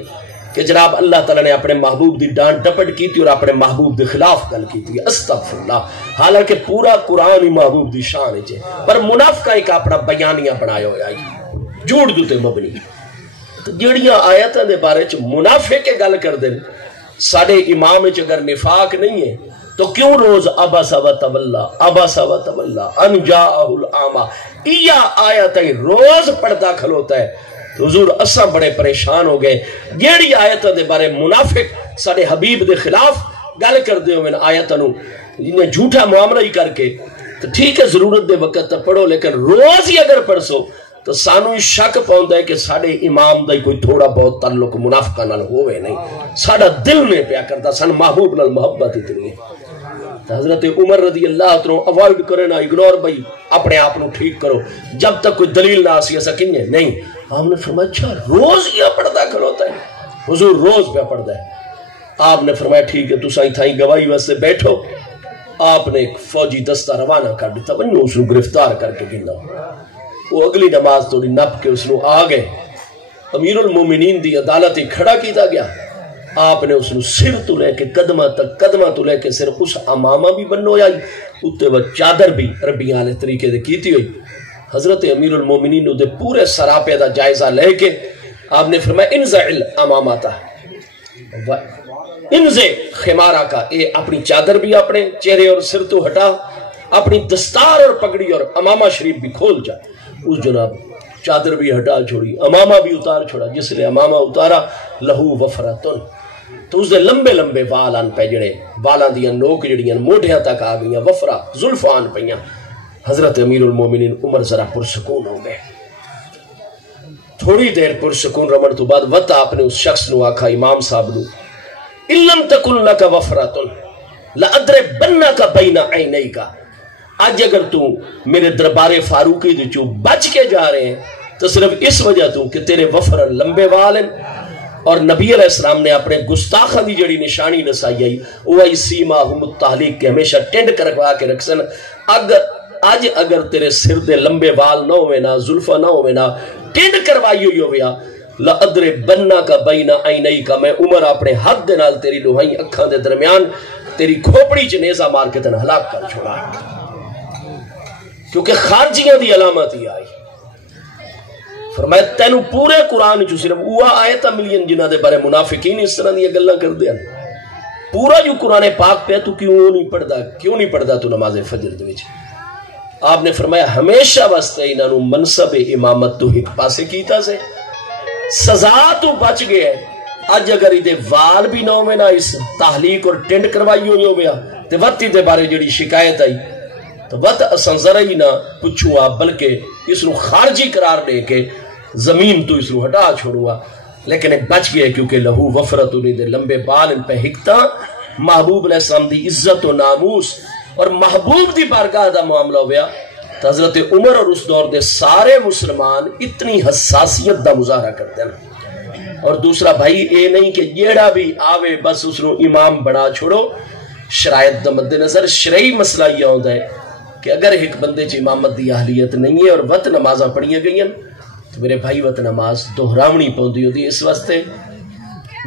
کہ جناب اللہ تعالیٰ نے اپنے محبوب دی ڈانٹ ڈپٹ کی تھی اور اپنے محبوب دے خلاف گل کی تھی استغفر اللہ حالانکہ پورا قرآن ہی محبوب دی شان ہے پر منافقہ ایک اپنا بیانیہ بنایا ہویا ہے جھوٹ دوتے مبنی. تو جڑیاں آیتاں دے بارے منافق کے گل کر دیں ساڑھے امام اگر نفاق نہیں ہے تو کیوں روز عبس و تولا ان جاءہ الاعمی یہ آیت روز پڑھتا کھلوتا ہے؟ تو حضور اساں بڑے پریشان ہو گئے جیڑی آیت دے بارے منافق سارے حبیب دے خلاف گل کر دے ہوئے آیتاں نو جنہیں جھوٹا معاملہ ہی کر کے تو ٹھیک ہے ضرورت دے وقت تا پڑھو لیکن روز ہی اگر پڑھسو تو سانو شک پاؤندا ہے کہ ساڈے امام دا کوئی تھوڑا بہت تعلق منافقاں نال ہوئے نہیں ساڈا دل نے پیا کردا سن محبوب نال محبت اتنی ہے۔ حضرت عمر رضی اللہ عنہ اوائڈ کرے نہ اگنور بھائی اپنے آپ نو ٹھیک کرو جب تک کوئی دلیل نہ آسی ایسا کہیں نہیں آپ نے فرمایا اچھا روز یہ پڑھتا کھلوتا ہے حضور روز پہ پڑھتا ہے۔ آپ نے فرمایا ٹھیک ہے تساں تھائی گواہی واسطے بیٹھو۔ آپ نے ایک فوجی دستہ روانہ کر دیتا ونو اس کو گرفتار کر کے گندا وہ اگلی نماز تھوڑی نپ کے اس کو آ گئے امیر المومنین دی عدالت کھڑا کیتا گیا۔ آپ نے اس کو سر تو لے کے قدمہ تو لے کے صرف اس امامہ بھی بنو آئی اتے وہ چادر بھی ربیاں والے طریقے دے کیتی ہوئی۔ حضرت امیر المومنین دے پورے سراپے دا جائزہ لے کے آپ نے فرمایا انزع الامامتا انزع خمارہ کا اے اپنی چادر بھی اپنے چہرے اور سر تو ہٹا اپنی دستار اور پگڑی اور امامہ شریف بھی کھول جا۔ اس جناب چادر بھی ہٹا چھوڑی امامہ بھی اتار چھوڑا جس نے امامہ اتارا لہو وفراتن تو اس دے لمبے لمبے والان پہ جڑے والان دیاں نوک جڑیاں موڑیاں تک آ گئیاں وفرا زلفان پہیاں۔ حضرت امیر المومنین عمر ذرا پرسکون ہو گئے تھوڑی دیر پرسکون رمن تو بعد وقت آپ نے اس شخص نو آکھا امام صاحب نو اِلَّمْ تَكُنْ لَكَ وَفْرَةٌ لَأَدْرِبَنَّكَ بَيْنَ عَيْنَيْكَ آج اگر تو میرے دربار فاروقی دے چو بچ کے جا رہے ہیں تو صرف اس وجہ تو کہ تیرے وفرن لمبے وال ہیں اور نبی علیہ السلام نے اپنے گستاخاں دی جڑی نشانی نسائی آئی وہ آئی سیماہم التحلیق کے ہمیشہ ٹینڈ کروا کے رکھسن آج اگر تیرے سر دے لمبے وال نہ ہوئے نا زلفہ نہ ہوئے نا ٹینڈ کروائی ہوئی ہویا لَأَدْرِبَنَّكَ بَيْنَ عَيْنَيْكَ میں عمر اپنے حد دے نال تیری لوہائی اکھاں دے درمیان تیری کھوپڑی چ نیزہ مار کے تن ہلاک کر چھوڑا کیونکہ خارجیاں دی علامت ہی آئی۔ فرمایا تینو پورے قرآن جو صرف وہ آیتہ ملین جنہ دے بارے منافقین اس طرح دی گلاں کر دیا پورا جو قرآن پاک پہ تو کیوں نہیں پڑھدا تو نماز فجر دے وچ۔ آپ نے فرمایا ہمیشہ واسطے انہاں نو منصب امامت تو ایک پاسے کیتا سے سزا تو بچ گئے اج اگر ادھے وال بھی نہ ہوئے نا اس تحلیق اور ٹینڈ کروائی ہوئی ہو گیا تو وقت ادھے بارے جڑی شکایت آئی تو وقت اساں ذرا ہی نہ پچھوں آپ بلکہ اس نو خارجی قرار دے کے زمین تو اس نو ہٹا چھوڑوا لیکن بچ گئے کیونکہ لہو وفرت انہیں دے لمبے بال ان پہ ہکتا محبوب علیہ السلام دی عزت و ناموس اور محبوب دی بارگاہ دا معاملہ ہویا تو حضرت عمر اور اس دور دے سارے مسلمان اتنی حساسیت دا مظاہرہ کرتے ہیں۔ اور دوسرا بھائی اے نہیں کہ جیڑا بھی آوے بس اس نو امام بنا چھوڑو شرائط دا مد نظر شرعی مسئلہ یہ ہوتا ہے کہ اگر ایک بندے چ امامت دی اہلیت نہیں ہے اور وقت نمازاں پڑھیاں گئیں تو میرے بھائی وقت نماز دہراونی پوندی ہوتی اس واسطے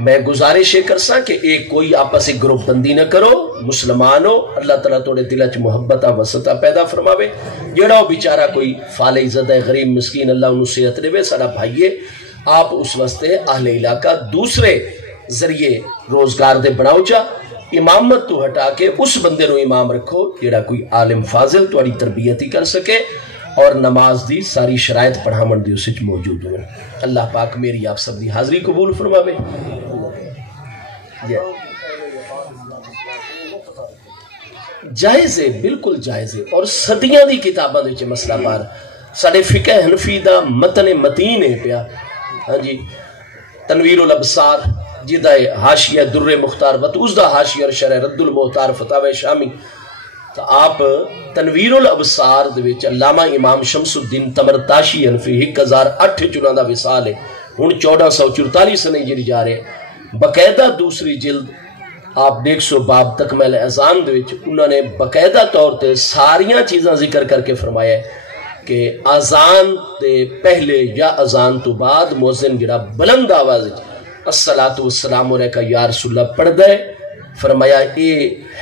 میں گزارش یہ کرساں کہ ایک کوئی آپس ایک گروپ بندی نہ کرو مسلمان ہو اللہ تعالیٰ توڑے دلہ چ محبتہ وسطہ پیدا فرماوے جیڑا ہو بیچارہ کوئی فالح زدہ غریب مسکین اللہ انہوں صحت دے سارا بھائیے آپ اس واسطے اہل علاقہ دوسرے ذریعے روزگار دے بناؤ چا امامت تو ہٹا کے اس بندے نو امام رکھو جیڑا کوئی عالم فاضل توڑی تربیت ہی کر سکے اور نماز دی ساری شرائط پڑھامن دی اسے موجود ہوئے۔ اللہ پاک میری آپ سب دی حاضری قبول فرماوے۔ جائز ہے بالکل جائز ہے اور صدیاں دی کتاباں دے مسئلہ بار ساڑے فقہ حنفی دا متن متین ہے پیا ہاں جی تنویر الابصار جدہ حاشیہ در مختار وط اس دا حاشیہ اور شرح رد المختار فتاوی شامی تو آپ تنویر الابصار دے وچ علامہ امام شمس الدین تمرتاشی حنفی 1008 چنہ دا وصال ہے ہن 1444 سنے جڑی جا رہے باقاعدہ دوسری جلد آپ 150 باب تکمیل اذان دے وچ انہوں نے باقاعدہ طور تے ساریاں چیزاں ذکر کر کے فرمایا ہے کہ اذان دے پہلے یا اذان تو بعد مؤذن جڑا بلند آواز الصلاۃ والسلام علیکہ یا رسول اللہ پڑھ دے فرمایا اے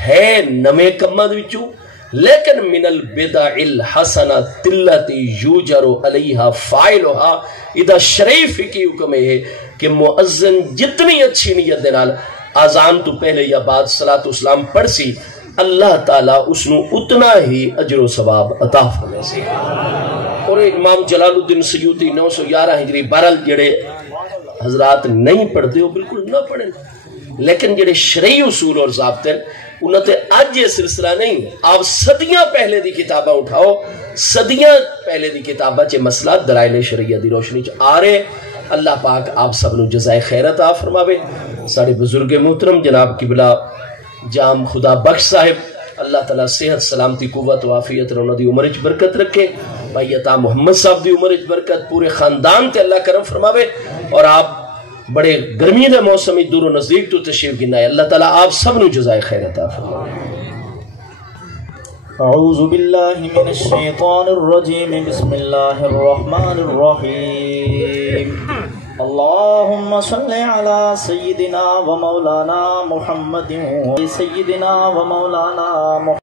ہے نمے کماں دے وچوں لیکن من البدع الحسنۃ التی یوجر علیہا فاعلها اذا شرعی فقہی حکم ہے کہ مؤذن جتنی اچھی نیت دے نال اذان تو پہلے یا بعد صلاۃ والسلام پڑھ سی اللہ تعالیٰ اس نو اتنا ہی اجر و ثواب عطا فرمائے سے۔ اور امام جلال الدین سیوطی 911 ہجری، بہرحال جڑے حضرات نہیں پڑھتے ہو بالکل نہ پڑھیں، لیکن جڑے شرعی اصول اور ضابطے انہوں نے آج یہ سلسلہ نہیں، آپ صدیاں پہلے دی کتابہ اٹھاؤ، صدیاں پہلے دی کتابہ چے مسئلہ دلائل شرعیہ دی روشنی چ آ رہے۔ اللہ پاک آپ سب نو جزائے خیر عطا فرماوے۔ سارے بزرگ محترم جناب قبلہ جام خدا بخش صاحب، اللہ تعالیٰ صحت سلامتی قوت و عافیت اور انہوں دی عمر اچ برکت رکھے۔ بھائی عطا محمد صاحب دی عمر اچ برکت، پورے خاندان تے اللہ کرم فرماوے۔ اور آپ بڑے گرمی دے موسمی دور و نزدیک تو تشریف گنا ہے، اللہ تعالیٰ آپ سب نو جزائے خیر عطا فرمائے۔ اعوذ باللہ من الشیطان الرجیم، بسم اللہ الرحمن الرحیم۔ اللہم صلی علی سیدنا و مولانا محمد سیدنا و مولانا محمد